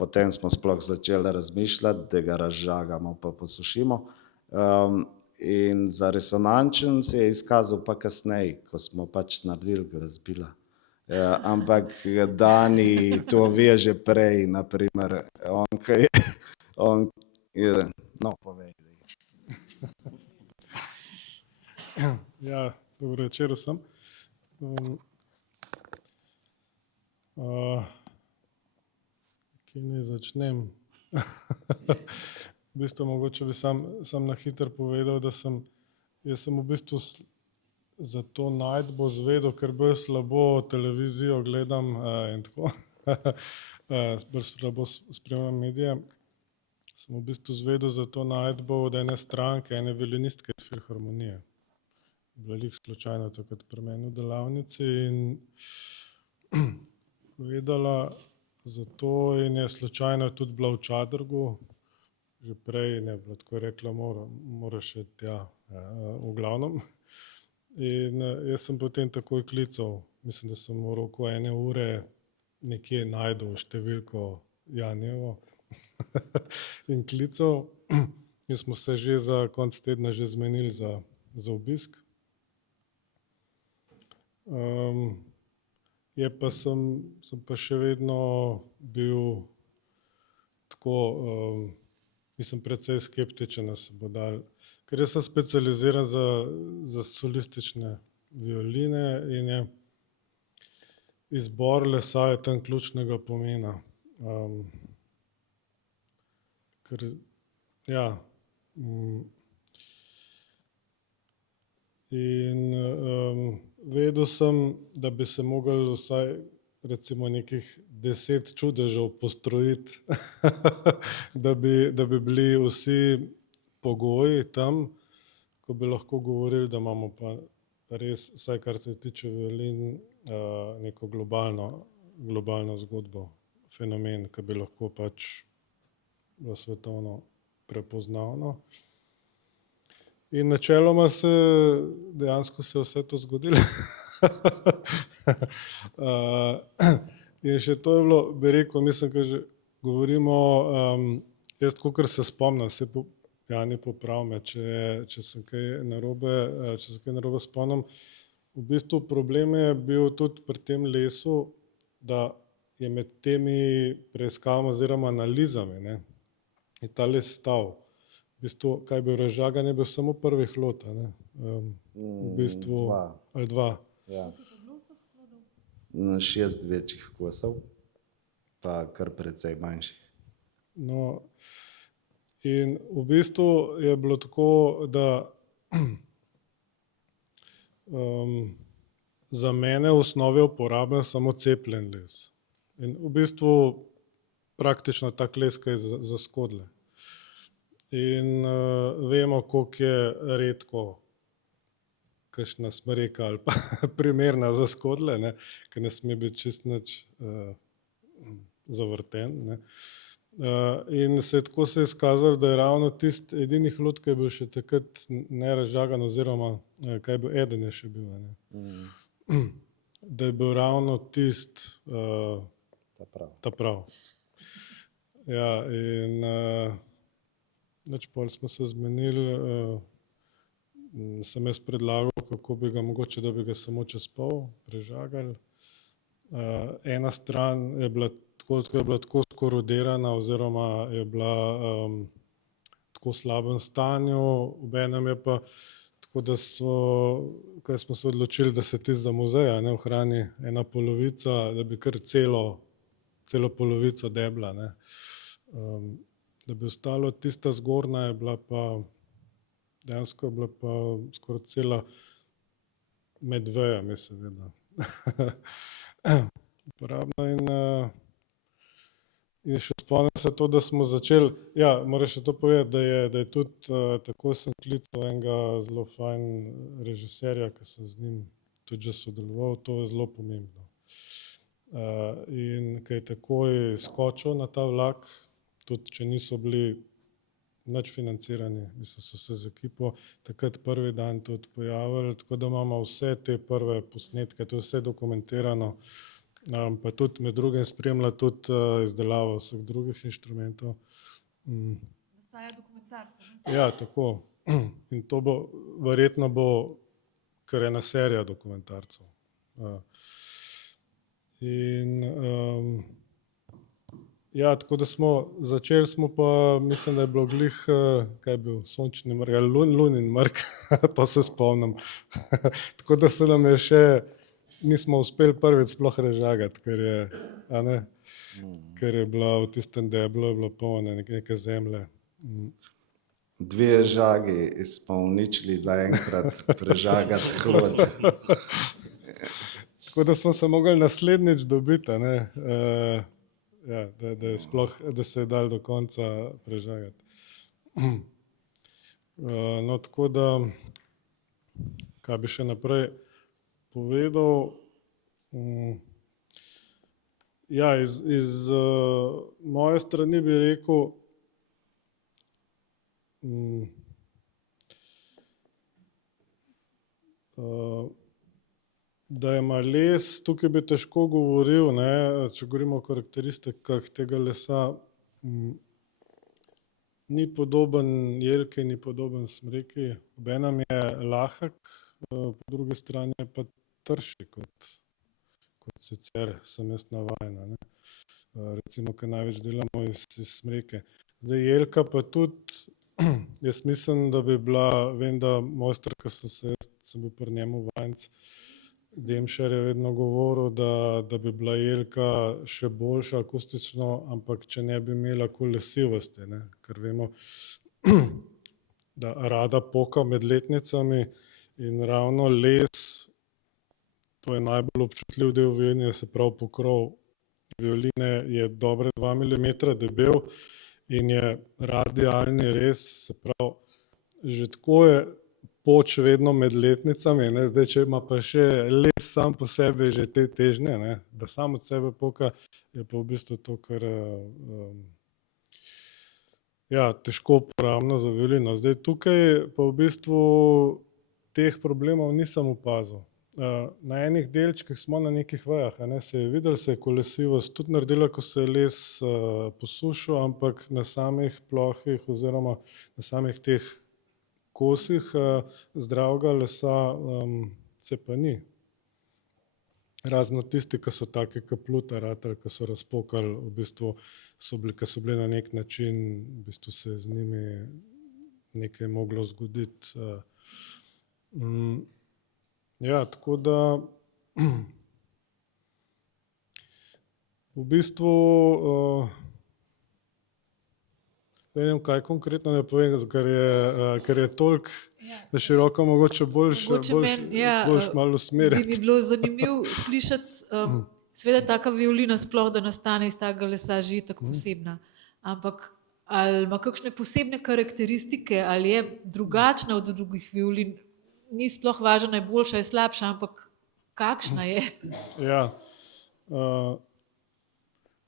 potem smo sploh začeli razmišljati, da ga razžagamo pa posušimo. In za resonančen se je izkazal pa kasneje, ko smo pač naredili glasbila. Ampak Dani to ve že prej, naprimer, no, povej. Ja, dobro večer vsem. Kje naj začnem? v bistvu mogoče bi sam na hitro povedal, da sem v bistvu za to najdbo zvedel, ker bolj slabo televizijo gledam in tako, bolj slabo spremljam medije. Sem v bistvu zvedel za to najdbo od ene stranke, ene violinistke iz Filharmonije. Bila lih slučajno takrat pri meni v delavnici in povedala za to in je slučajno tudi bila v Čadrgu, že prej in je bila tako rekla, moraš iti tja, v glavnem. In jaz sem potem takoj klical, mislim, da sem v roku 1 ure nekje najdel številko Janijevo in klical. Mi smo se že za konec tedna že zmenili za obisk. Sem pa še vedno bil tako, mislim, precej skeptičen, da se bo dal, ker jaz sem specializiran za solistične violine in je izbor lesa je tam ključnega pomena. Ker, ja, in vedel sem, da bi se mogli vsaj recimo nekih 10 čudežev postrojiti, da bi bili vsi pogoji tam, ko bi lahko govorili, da imamo pa res, vsaj kar se tiče violin, neko globalno zgodbo, fenomen, ki bi lahko pač bilo svetovno prepoznavno. In načeloma dejansko se je vse to zgodilo. In še to je bilo, bi rekel, mislim, ker že govorimo, jaz tako, kar se spomnim, Jani popravi me, če se kaj narobe spomnim. V bistvu problem je bil tudi pri tem lesu, da je med temi preiskavami oziroma analizami, ne, je ta les stal. V bistvu, kaj je bil razžagan, je bil samo prvi hlod, v bistvu, ali 2. Ja. 6 večjih kosov, pa kar precej manjših. No, in v bistvu je bilo tako, da za mene v osnovi uporabljam samo cepljen les. In v bistvu praktično tak les, ki je za skodle. In vemo, koliko je redko kakšna smreka ali pa primerna za skodle, ne, ker ne sme biti čist nič zavrten, ne. In tako se je izkazalo, da je ravno tisti edini hlod, ki je bil še takrat nerazžagan, oziroma kaj je bil, eden je še bil, ne. Da je bil ravno tisti ta prav. Ja, in pol smo se zmenili, sem jaz predlagal, kako bi ga mogoče, da bi ga samo čez pol prežagali. Ena stran je bila tako skorodirana oziroma je bila tako v slabem stanju, obenem je pa tako, da smo se odločili, da se tisti za muzej, ne, ohrani ena polovica, da bi kar celo polovico debla, ne. Da bi ostalo tista zgornja je bila pa, dejansko je bila pa skoraj cela med vejami seveda uporabna in še spomnim se to, da smo začeli, ja, moram še to povedati, da je tudi, tako sem klical enega zelo fajn režiserja, ki sem z njim tudi že sodeloval, to je zelo pomembno. In ko je takoj skočil na ta vlak, tudi če niso bili nič financirani, mislim, so se z ekipo takrat prvi dan tudi pojavili, tako da imamo vse te prve posnetke, to je vse dokumentirano, pa tudi med drugim spremlja tudi izdelavo vseh drugih inštrumentov. Nastaja dokumentarce, ne? Ja, tako. In to verjetno bo kar ena serija dokumentarcev. In ja, tako da začeli smo pa, mislim, da je bilo glih, kaj je bil, sončni mrk, ali lunin mrk, to se spomnim. Tako da se nam je še, nismo uspeli prvič sploh razžagati, ker je bila v tistem deblu, je bila polna neke zemlje. 2 žagi smo uničili zaenkrat, prežagati hlod. Tako da smo se mogli naslednjič dobiti, a ne, ja, da je sploh, da se je dal do konca prežagati. No, tako da, kaj bi še naprej povedal? Ja, iz moje strani bi rekel, da ima les, tukaj bi težko govoril, ne, če govorimo o karakteristikah tega lesa, ni podoben jelki, ni podoben smreki, obenem je lahek, po drugi strani je pa trši kot sicer sem jaz navajena, ne. Recimo, ker največ delamo iz smreke. Zdaj jelka pa tudi, jaz mislim, da bi bila, vem, da mojster, ko sem bil pri njemu vajenec, Demšar je vedno govoril, da bi bila jelka še boljša akustično, ampak če ne bi imela kolesivosti, ne, ker vemo, da rada poka med letnicami in ravno les, to je najbolj občutljiv del violine, se pravi pokrov violine je dobre 2 mm debel in je radialni rez, se pravi, že tako je poč vedno med letnicami, ne, zdaj, če ima pa še les sam po sebi že te težnje, ne, da sam od sebe poka, je pa v bistvu to, kar ja, težko uporabno za violino. Zdaj tukaj pa v bistvu teh problemov nisem opazil. Na enih delčkih smo na nekih vejah, a ne, se je videlo, se je kolesivost tudi naredila, ko se je les posušil, ampak na samih plohih oziroma na samih teh kosih zdravega lesa se pa ni. Razen tisti, ki so taki kapluta ratali, ki so razpokali, v bistvu ki so bili na nek način, v bistvu se je z njimi nekaj moglo zgoditi. Ja, tako da v bistvu ne vem, kaj konkretno ne povem, ker je toliko na široko mogoče boljš malo usmerjati. Bi mi bilo zanimivo slišati, seveda taka violina sploh, da nastane iz takega lesa, že je tako posebna, ampak ali ima kakšne posebne karakteristike, ali je drugačna od drugih violin, ni sploh važno, je boljša, je slabša, ampak kakšna je? Ja,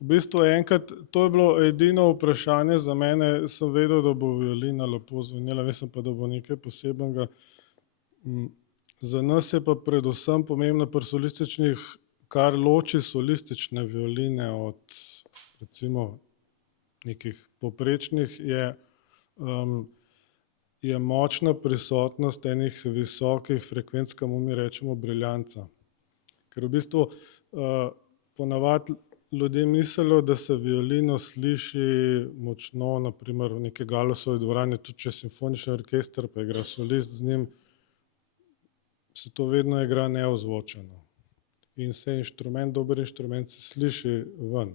v bistvu enkrat, to je bilo edino vprašanje za mene, sem vedel, da bo violina lepo zvenela, mislim pa, da bo nekaj posebnega. Za nas je pa predvsem pomembno pri solističnih, kar loči solistične violine od recimo nekih povprečnih, je močna prisotnost enih visokih frekvenc, ki mu mi rečemo briljanca. Ker v bistvu ponavadi ljudje mislijo, da se violino sliši močno, na primer v neki Galusovi dvorani, tudi če je simfonični orkester, pa igra solist z njim, se to vedno igra neozvočeno. In se inštrument, dober inštrument se sliši ven.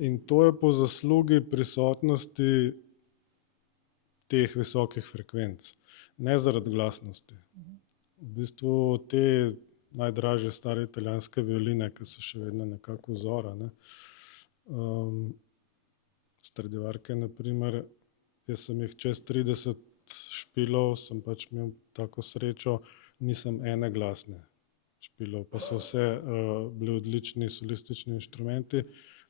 In to je po zaslugi prisotnosti teh visokih frekvenc, ne zaradi glasnosti. V bistvu te najdražje stare italijanske violine, ki so še vedno nekako vzor, ne. Stradivarke, na primer, jaz sem jih čez 30 špilov, sem pač imel tako srečo, nisem ene glasne špilov, pa so vse bili odlični solistični inštrumenti,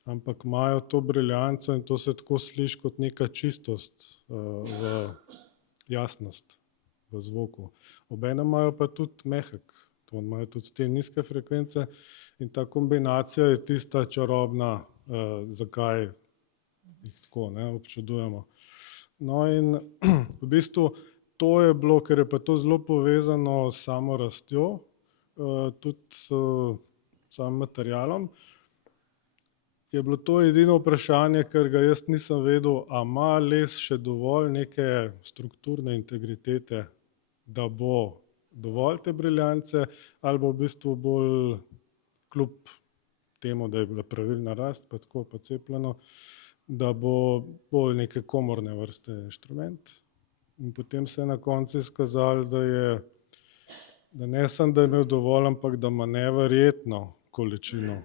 ampak imajo to briljanco in to se tako sliši kot neka čistost, jasnost v zvoku. Obenem imajo pa tudi mehek ton, imajo tudi te nizke frekvence in ta kombinacija je tista čarobna, zakaj jih tako, ne, občudujemo. No, in v bistvu to je bilo, ker je pa to zelo povezano s samo rastjo, tudi s samim materialom, je bilo to edino vprašanje, ker ga jaz nisem vedel, a ima les še dovolj neke strukturne integritete, da bo dovolj te briljance, ali bo v bistvu bolj kljub temu, da je bila pravilna rast, pa tako, pa cepljeno, da bo bolj neke komorne vrste inštrument. In potem se je na koncu izkazalo, da ne samo, da je imel dovolj, ampak da ima neverjetno količino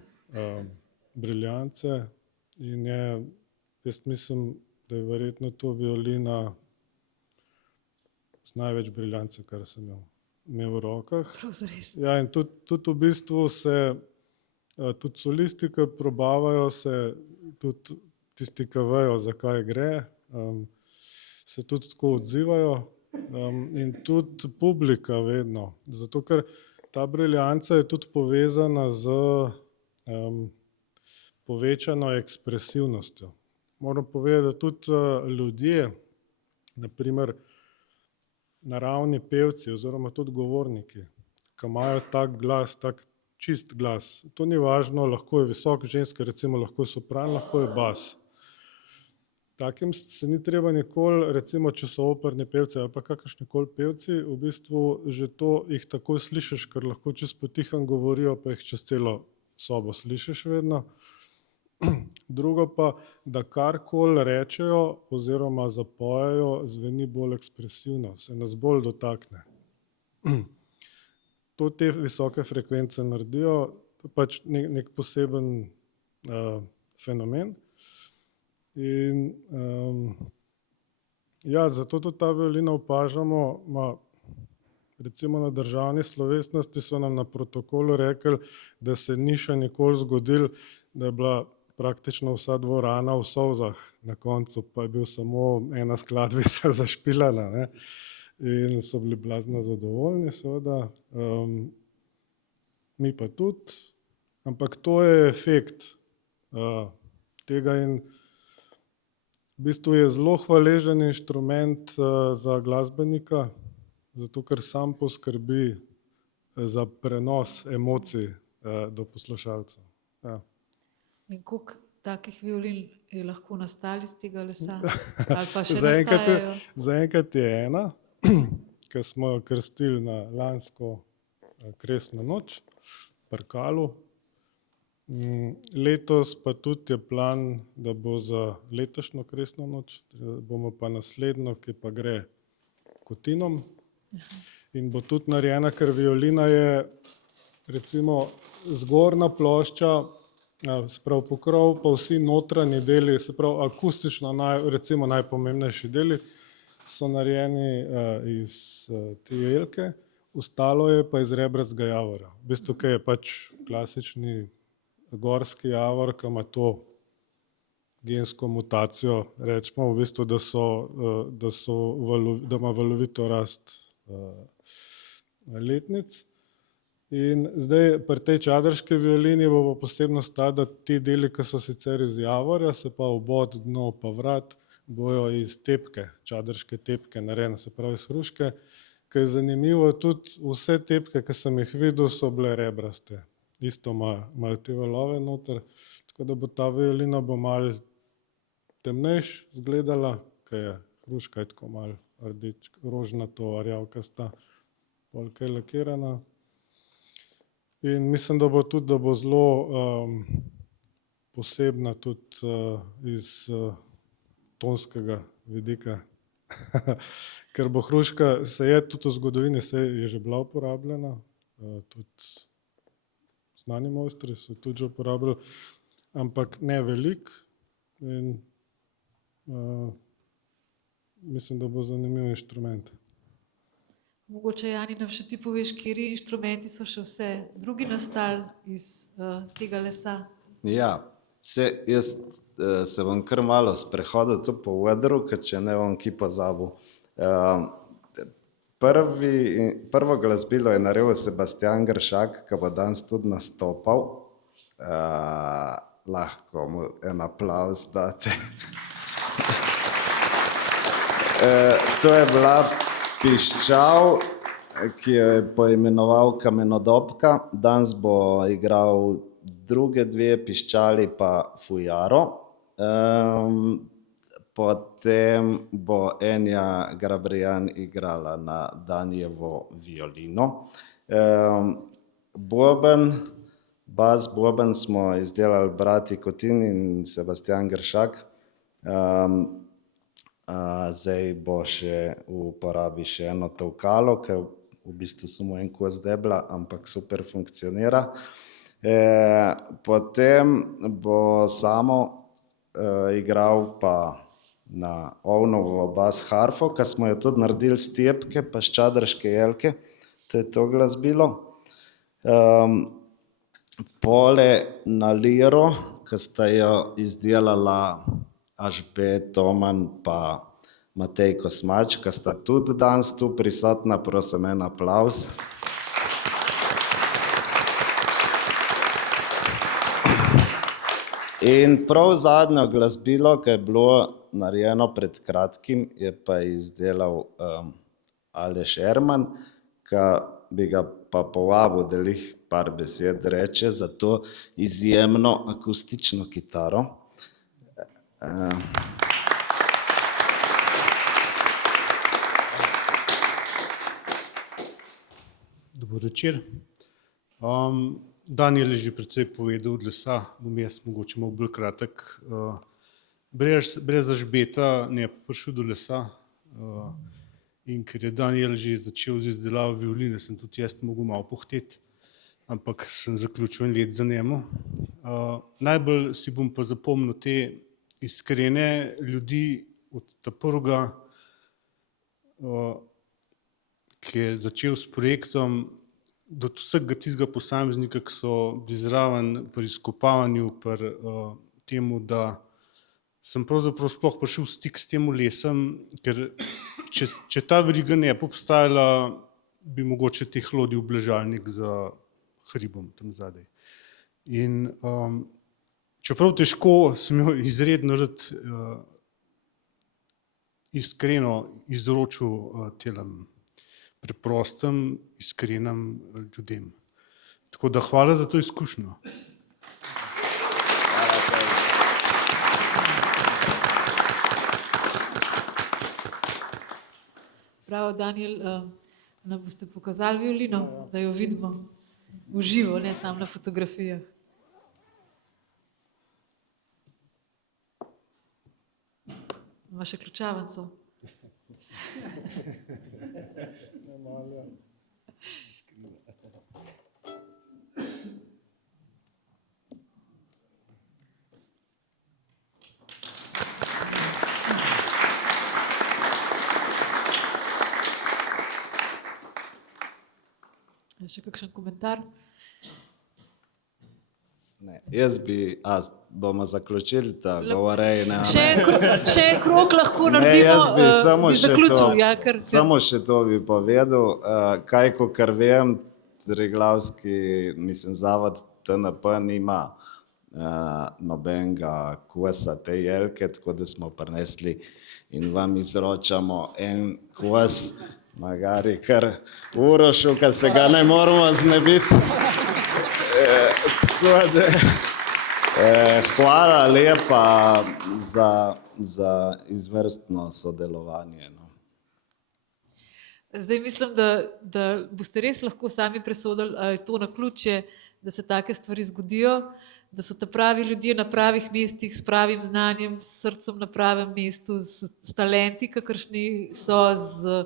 briljance in jaz mislim, da je verjetno to violina z največ briljance, kar sem imel v rokah. Prav zares. Ja, in tudi v bistvu se, tudi solisti, ki probavajo, se tudi tisti, ki vejo, zakaj gre, se tudi tako odzivajo in tudi publika vedno. Zato, ker ta briljanca je tudi povezana z povečano ekspresivnostjo. Moram povedati, da tudi ljudje, naprimer naravni pevci oziroma tudi govorniki, ki imajo tak glas, tak čist glas, to ni važno, lahko je visok, ženska, recimo lahko je sopran, lahko je bas. Takim se ni treba nikoli, recimo, če so operni pevci ali pa kakršnikoli pevci, v bistvu že to jih takoj slišiš, ker lahko čez potihem govorijo, pa jih čez celo sobo slišiš vedno. Drugo pa, da karkoli rečejo oziroma zapojejo, zveni bolj ekspresivno, se nas bolj dotakne. To te visoke frekvence naredijo, to je pač nek poseben fenomen. In ja, zato tudi ta violina opažamo, recimo na državni slovesnosti so nam na protokolu rekli, da se ni še nikoli zgodilo, da je bila praktično vsa dvorana v solzah, na koncu pa je bil samo ena skladbica zašpilana, ne? In so bili blazno zadovoljni, seveda. Mi pa tudi, ampak to je efekt tega in v bistvu je zelo hvaležen inštrument za glasbenika, zato ker sam poskrbi za prenos emocij do poslušalcev. Ja. In koliko takih violin je lahko nastalo iz tega lesa? Ali pa še nastajajo? Zaenkrat je ena, ki smo jo krstili na lansko kresno noč v Parkalu. Letos pa tudi je plan, da bo za letošnjo kresno noč, bomo pa naslednjo, ki pa gre Kotinom. In bo tudi narejena, ker violina je recimo zgornja plošča, se pravi pokrov, pa vsi notranji deli, se pravi akustično recimo najpomembnejši deli so narejeni iz te jelke, ostalo je pa iz rebrastega javora. V bistvu, ki je pač klasični gorski javor, ki ima to gensko mutacijo, rečemo v bistvu, da ima valovito rast letnic. In zdaj pri tej čadrški violini bo pa posebnost ta, da ti deli, ki so sicer iz javorja, se pa obod, dno pa vrat, bojo iz tepke, čadrške tepke narejene, se pravi iz hruške. Kaj je zanimivo, tudi vse tepke, ki sem jih videl, so bile rebraste. Isto imajo te valove noter, tako da bo ta violina bo malo temnejš izgledala, ker je hruška je tako malo rdeč, rožnato, rjavkasta, pol kaj lakirana. In mislim, da bo tudi, da bo zelo posebna tudi iz tonskega vidika. Ker bo hruška, se je tudi v zgodovini, se je že bila uporabljena, tudi znani mojstri so tudi že uporabljali, ampak ne veliko in mislim, da bo zanimiv inštrument. Mogoče, Jani, nam še ti poveš, kateri inštrumenti so še vse drugi nastali iz tega lesa? Ja, jaz se bom kar malo sprehodil tu po odru, ker če ne bom ki pozabil. Prvo glasbilo je naredil Sebastian Gršak, ki bo danes tudi nastopal. Lahko mu en aplavz date. To je bila Piščal, ki jo je poimenoval Kamenodobka. Danes bo igral druge dve piščali pa fujaro. Potem bo Enja Grabrijan igrala na Danijevo violino. Bas boben smo izdelali brati Kotin in Sebastian Gršak. Zdaj bo še v uporabi še eno tolkalo, ki je v bistvu samo en kos debla, ampak super funkcionira. Potem bo Samo igral pa na ovnovo bas harfo, ki smo jo tudi naredili s tepke pa s čadrške jelke, to je to glasbilo. Pole na liro, ki sta jo izdelala Ažbe Toman pa Matej Kosmač, ki sta tudi danes tu prisotna, prosim en aplavz. In prav zadnjo glasbilo, ki je bilo narejeno pred kratkim, je pa izdelal Aleš Erman, ki bi ga pa povabil, da lih par besed reče za to izjemno akustično kitaro. Dober večer. Daniel je že precej povedal od lesa, bom jaz mogoče malo bolj kratek. Brez Ažbeta ne bi prišel do lesa. In ker je Daniel že začel z izdelavo violine, sem tudi jaz mogel malo pohteti, ampak sem zaključil en let za njemu. Najbolj si bom pa zapomnil te iskrene ljudi od ta prvega, ki je začel s projektom, do vsega tistega posameznika, ki so bili zraven pri izkopavanju, pri temu, da sem pravzaprav sploh prišel v stik s tem lesom, ker če ta veriga ne bi obstajala, bi mogoče teh lodil obležalnik za hribom tam zadaj. In čeprav težko, sem jo izredno rad iskreno izročil telem preprostem, iskrenem ljudem. Tako da hvala za to izkušnjo. Bravo, Daniel, nam boste pokazali violino, da jo vidimo v živo, ne samo na fotografijah. Ima še ključavnico? Še kakšen komentar? Ne, jaz bi, bomo zaključili ta govorej. Še en krog lahko naredimo, jaz bi samo bi še zaključil. to, Ja, samo še to bi povedal, kaj kakor vem, Triglavski, mislim, zavod TNP nima nobenega kosa te jelke, tako da smo prinesli in vam izročamo en kos, magari kar Urošu, ki se ga ne moramo znebiti. Tako da hvala lepa za izvrstno sodelovanje. Zdaj mislim, da boste res lahko sami presodili, ali je to naključje, da se take stvari zgodijo, da so ta pravi ljudje na pravih mestih, s pravim znanjem, s srcem na pravem mestu, s talenti, kakršni so, z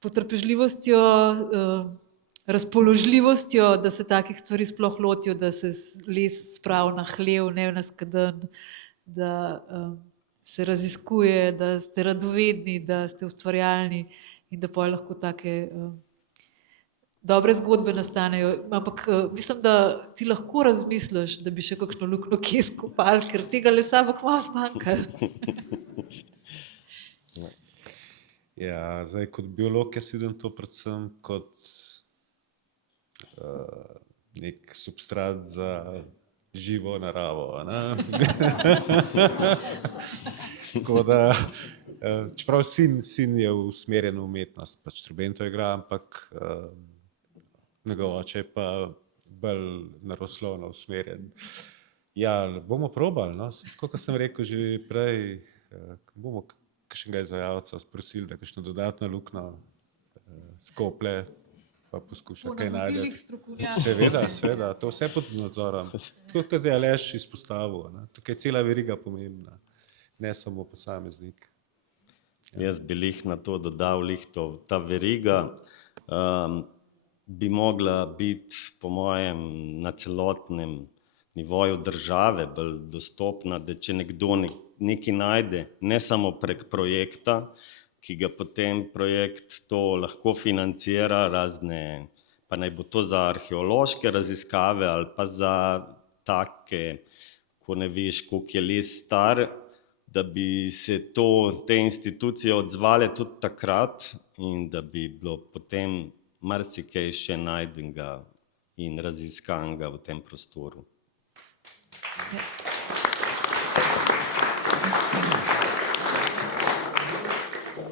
potrpežljivostjo, razpoložljivostjo, da se takih stvari sploh lotijo, da se les spravi na hlev, ne na skedenj, da se raziskuje, da ste radovedni, da ste ustvarjalni in da potem lahko take dobre zgodbe nastanejo. Ampak mislim, da ti lahko razmisliš, da bi še kakšno luknjo kje skopali, ker tega lesa bo kmalu zmanjkalo. Ja, zdaj kot biolog jaz vidim to predvsem kot nek substrat za živo naravo. Tako da, čeprav sin je usmerjen v umetnost, pač trobento igra, ampak njegov oče je pa bolj naravoslovno usmerjen. Ja, bomo probali, no, tako kot sem rekel že prej, bomo kakšnega izvajalca sprosili, da kakšno dodatno luknjo skople, pa poskuša kaj najti. Seveda, to vse pod nadzorom. Tako kot je Aleš izpostavil, tukaj je cela veriga pomembna. ne samo posameznik. Jaz bi lih na to dodal, ta veriga bi mogla biti, po mojem, na celotnem nivoju države bolj dostopna, da če nekdo nekaj najde, ne samo prek projekta, ki ga potem projekt to lahko financira, razne, pa naj bo to za arheološke raziskave ali pa za take, ko ne veš, koliko je les star, da bi se te institucije odzvale tudi takrat in da bi bilo potem marsikaj še najdenega in raziskanega v tem prostoru.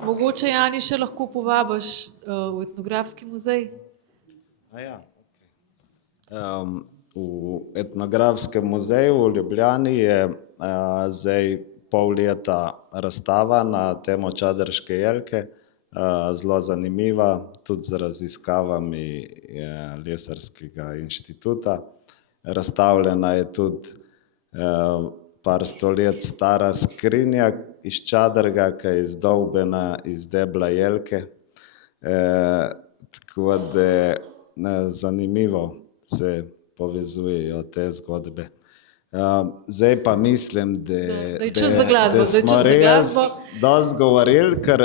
Mogoče, Jani, še lahko povabiš v etnografski muzej? V etnografskem muzeju v Ljubljani je zdaj pol leta razstava na temo Čaderške jelke, zelo zanimiva, tudi z raziskavami Lesarskega inštituta. Razstavljena je tudi par stolet stara skrinja iz Čaderga, ki je izdolbena iz debla jelke. Tako da zanimivo se povezujejo te zgodbe. Zdaj pa mislim, Da je čas za glasbo, smo res dosti govorili, ker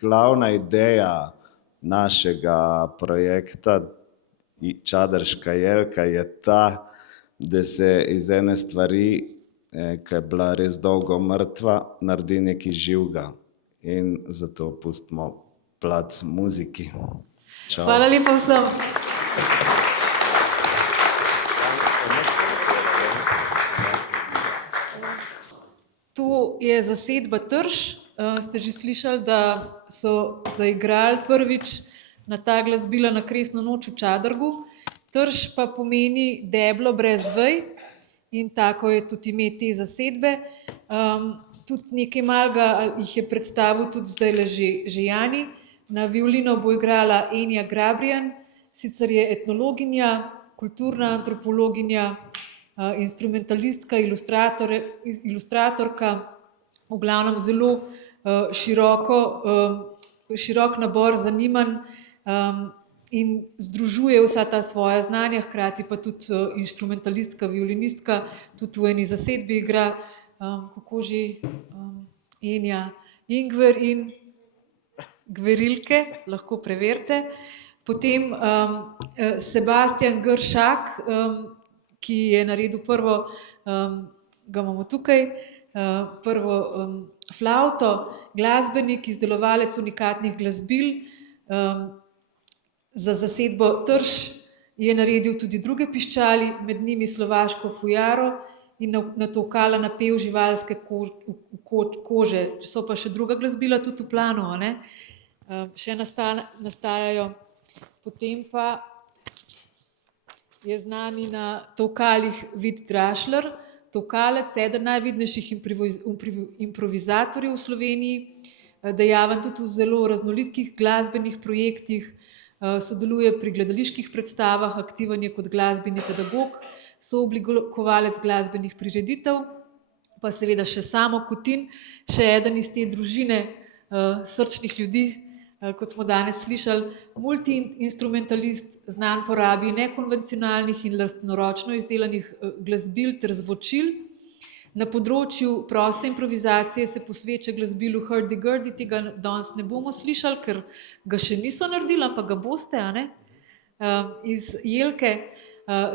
glavna ideja našega projekta Čaderška jelka je ta, da se iz ene stvari, ki je bila res dolgo mrtva, naredi nekaj živega. In zato pustimo plac muziki. Čau. Hvala lepa vsem. To je zasedba Trš. Ste že slišali, da so zaigrali prvič na ta glasbila na Kresno noč v Čadergu. Trš pa pomeni deblo brez vej in tako je tudi ime te zasedbe. Tudi nekaj malega jih je predstavil tudi zdajle že Jani. Na violino bo igrala Enja Grabrijan, sicer je etnologinja, kulturna antropologinja, instrumentalistka, ilustratorka, v glavnem zelo širok nabor zanimanj in združuje vsa ta svoja znanja, hkrati pa tudi instrumentalistka, violinistka, tudi v eni zasedbi igra, kako že, Enja Ingver in Gverilke, lahko preverite. Potem Sebastian Gršak, ki je naredil prvo, ga imamo tukaj, prvo flavto, glasbenik, izdelovalec unikatnih glasbil. Za zasedbo Trš je naredil tudi druge piščali, med njimi slovaško fujaro in natolkala napev živalske kože. So pa še druga glasbila tudi v planu, a ne? Še nastajajo. Potem pa je z nami na tolkalih Vid Drašler, tolkalec, eden najvidnejših improvizatorjev v Sloveniji, dejaven tudi v zelo raznolikih glasbenih projektih, sodeluje pri gledaliških predstavah, aktiven je kot glasbeni pedagog, sooblikovalec glasbenih prireditev, pa seveda še Samo Kutin, še eden iz te družine srčnih ljudi, kot smo danes slišali, multiinstrumentalist, znan po rabi nekonvencionalnih in lastnoročno izdelanih glasbil ter zvočil. Na področju proste improvizacije se posveča glasbilu Hurdy-Gurdy, tega danes ne bomo slišali, ker ga še niso naredili, ampak ga boste, a ne? Iz Jelke.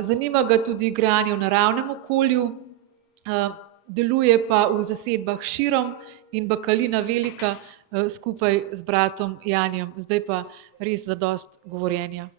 Zanima ga tudi igranje v naravnem okolju, deluje pa v zasedbah Širom in Bakalina Velika skupaj z bratom Janijem. Zdaj pa res zadosti govorjenja.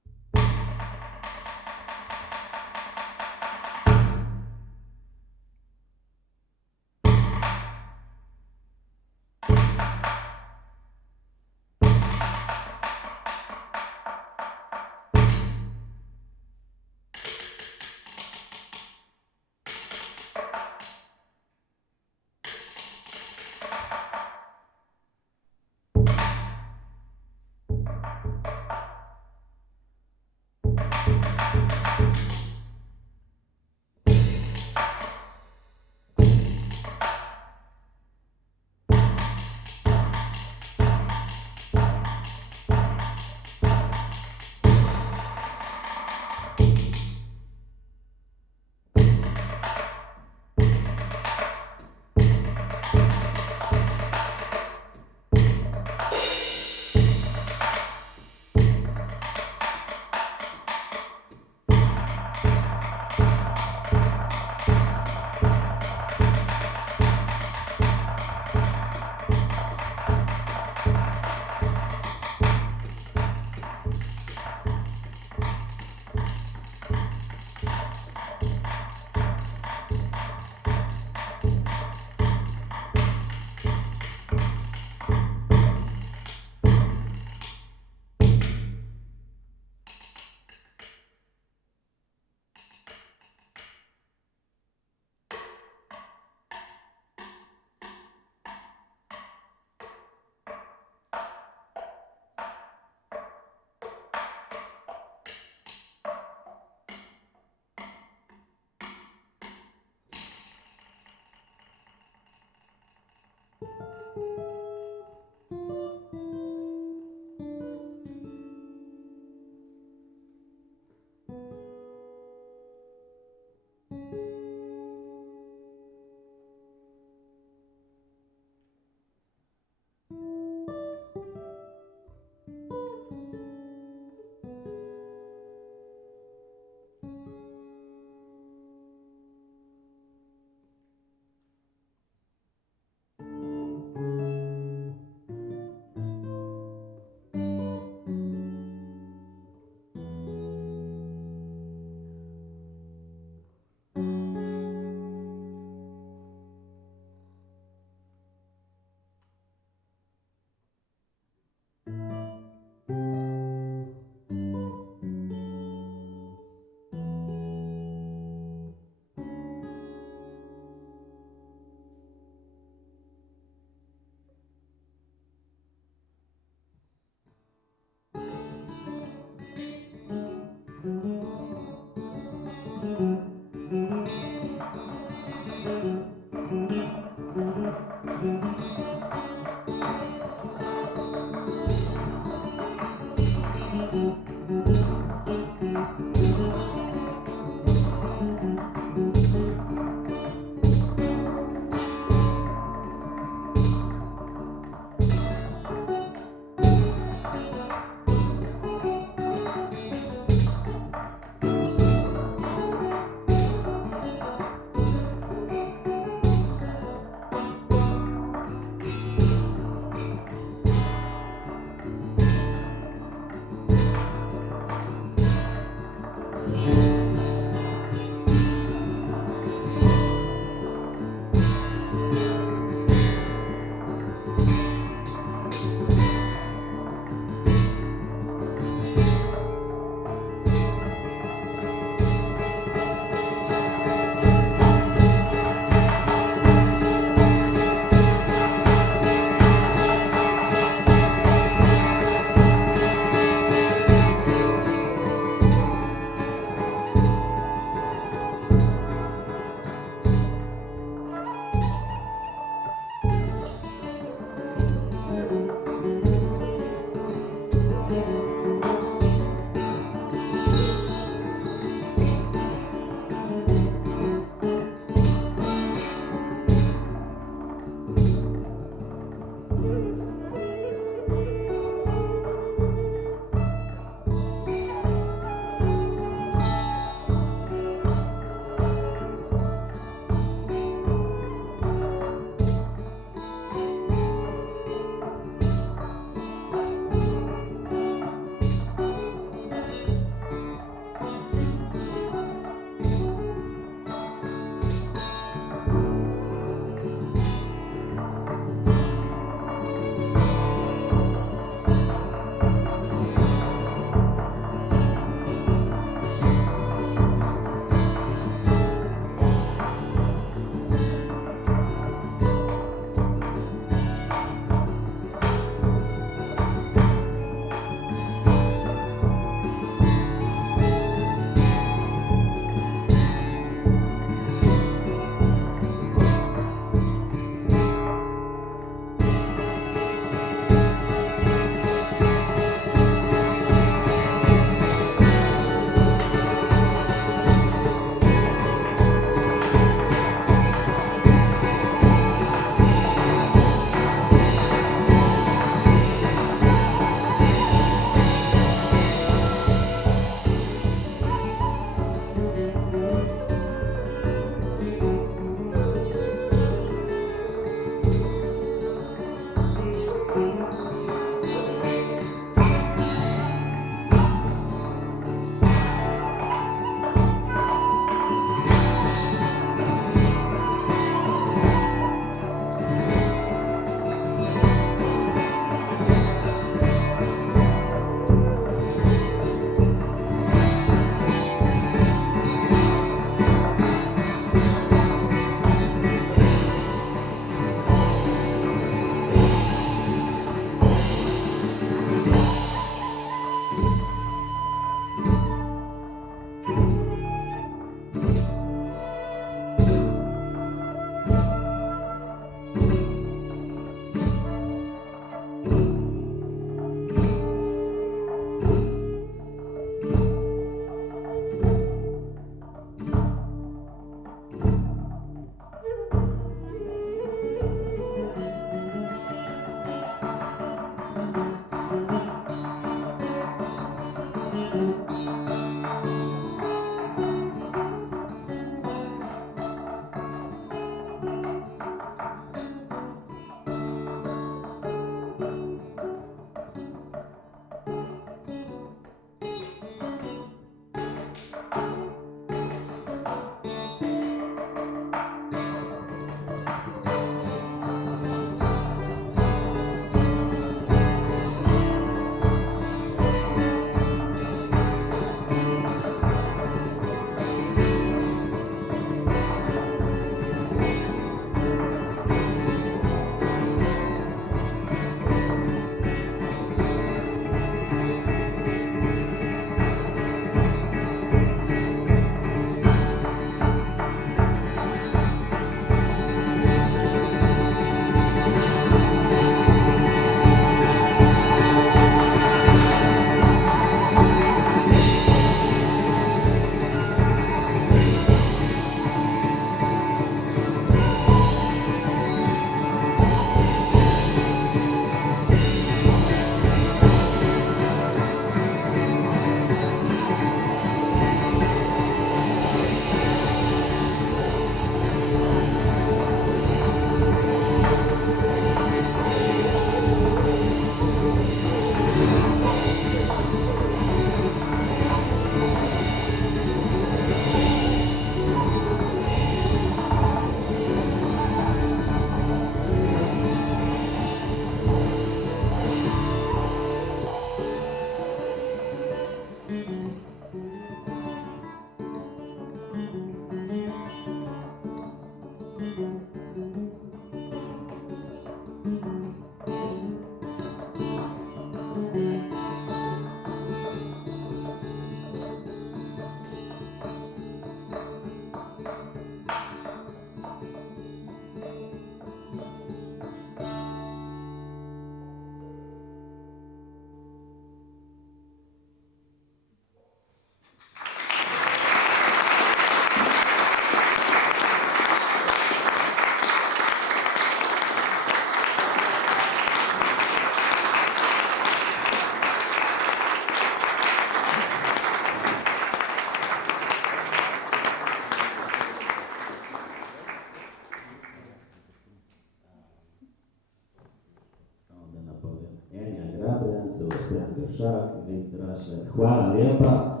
Peršak, Vid Rašler. Hvala lepa.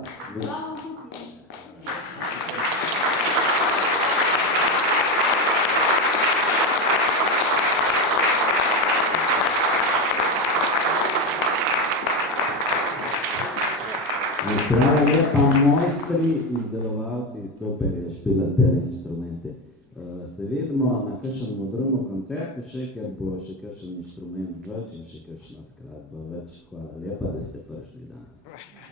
Hvala lepa, mojstri, izdelovalci, super je špilate inštrumente. Se vidimo na kakšnem modremu koncertu še, ker bo še kakšen inštrument več in še kakšna skladba več. Hvala lepa, da ste prišli danes.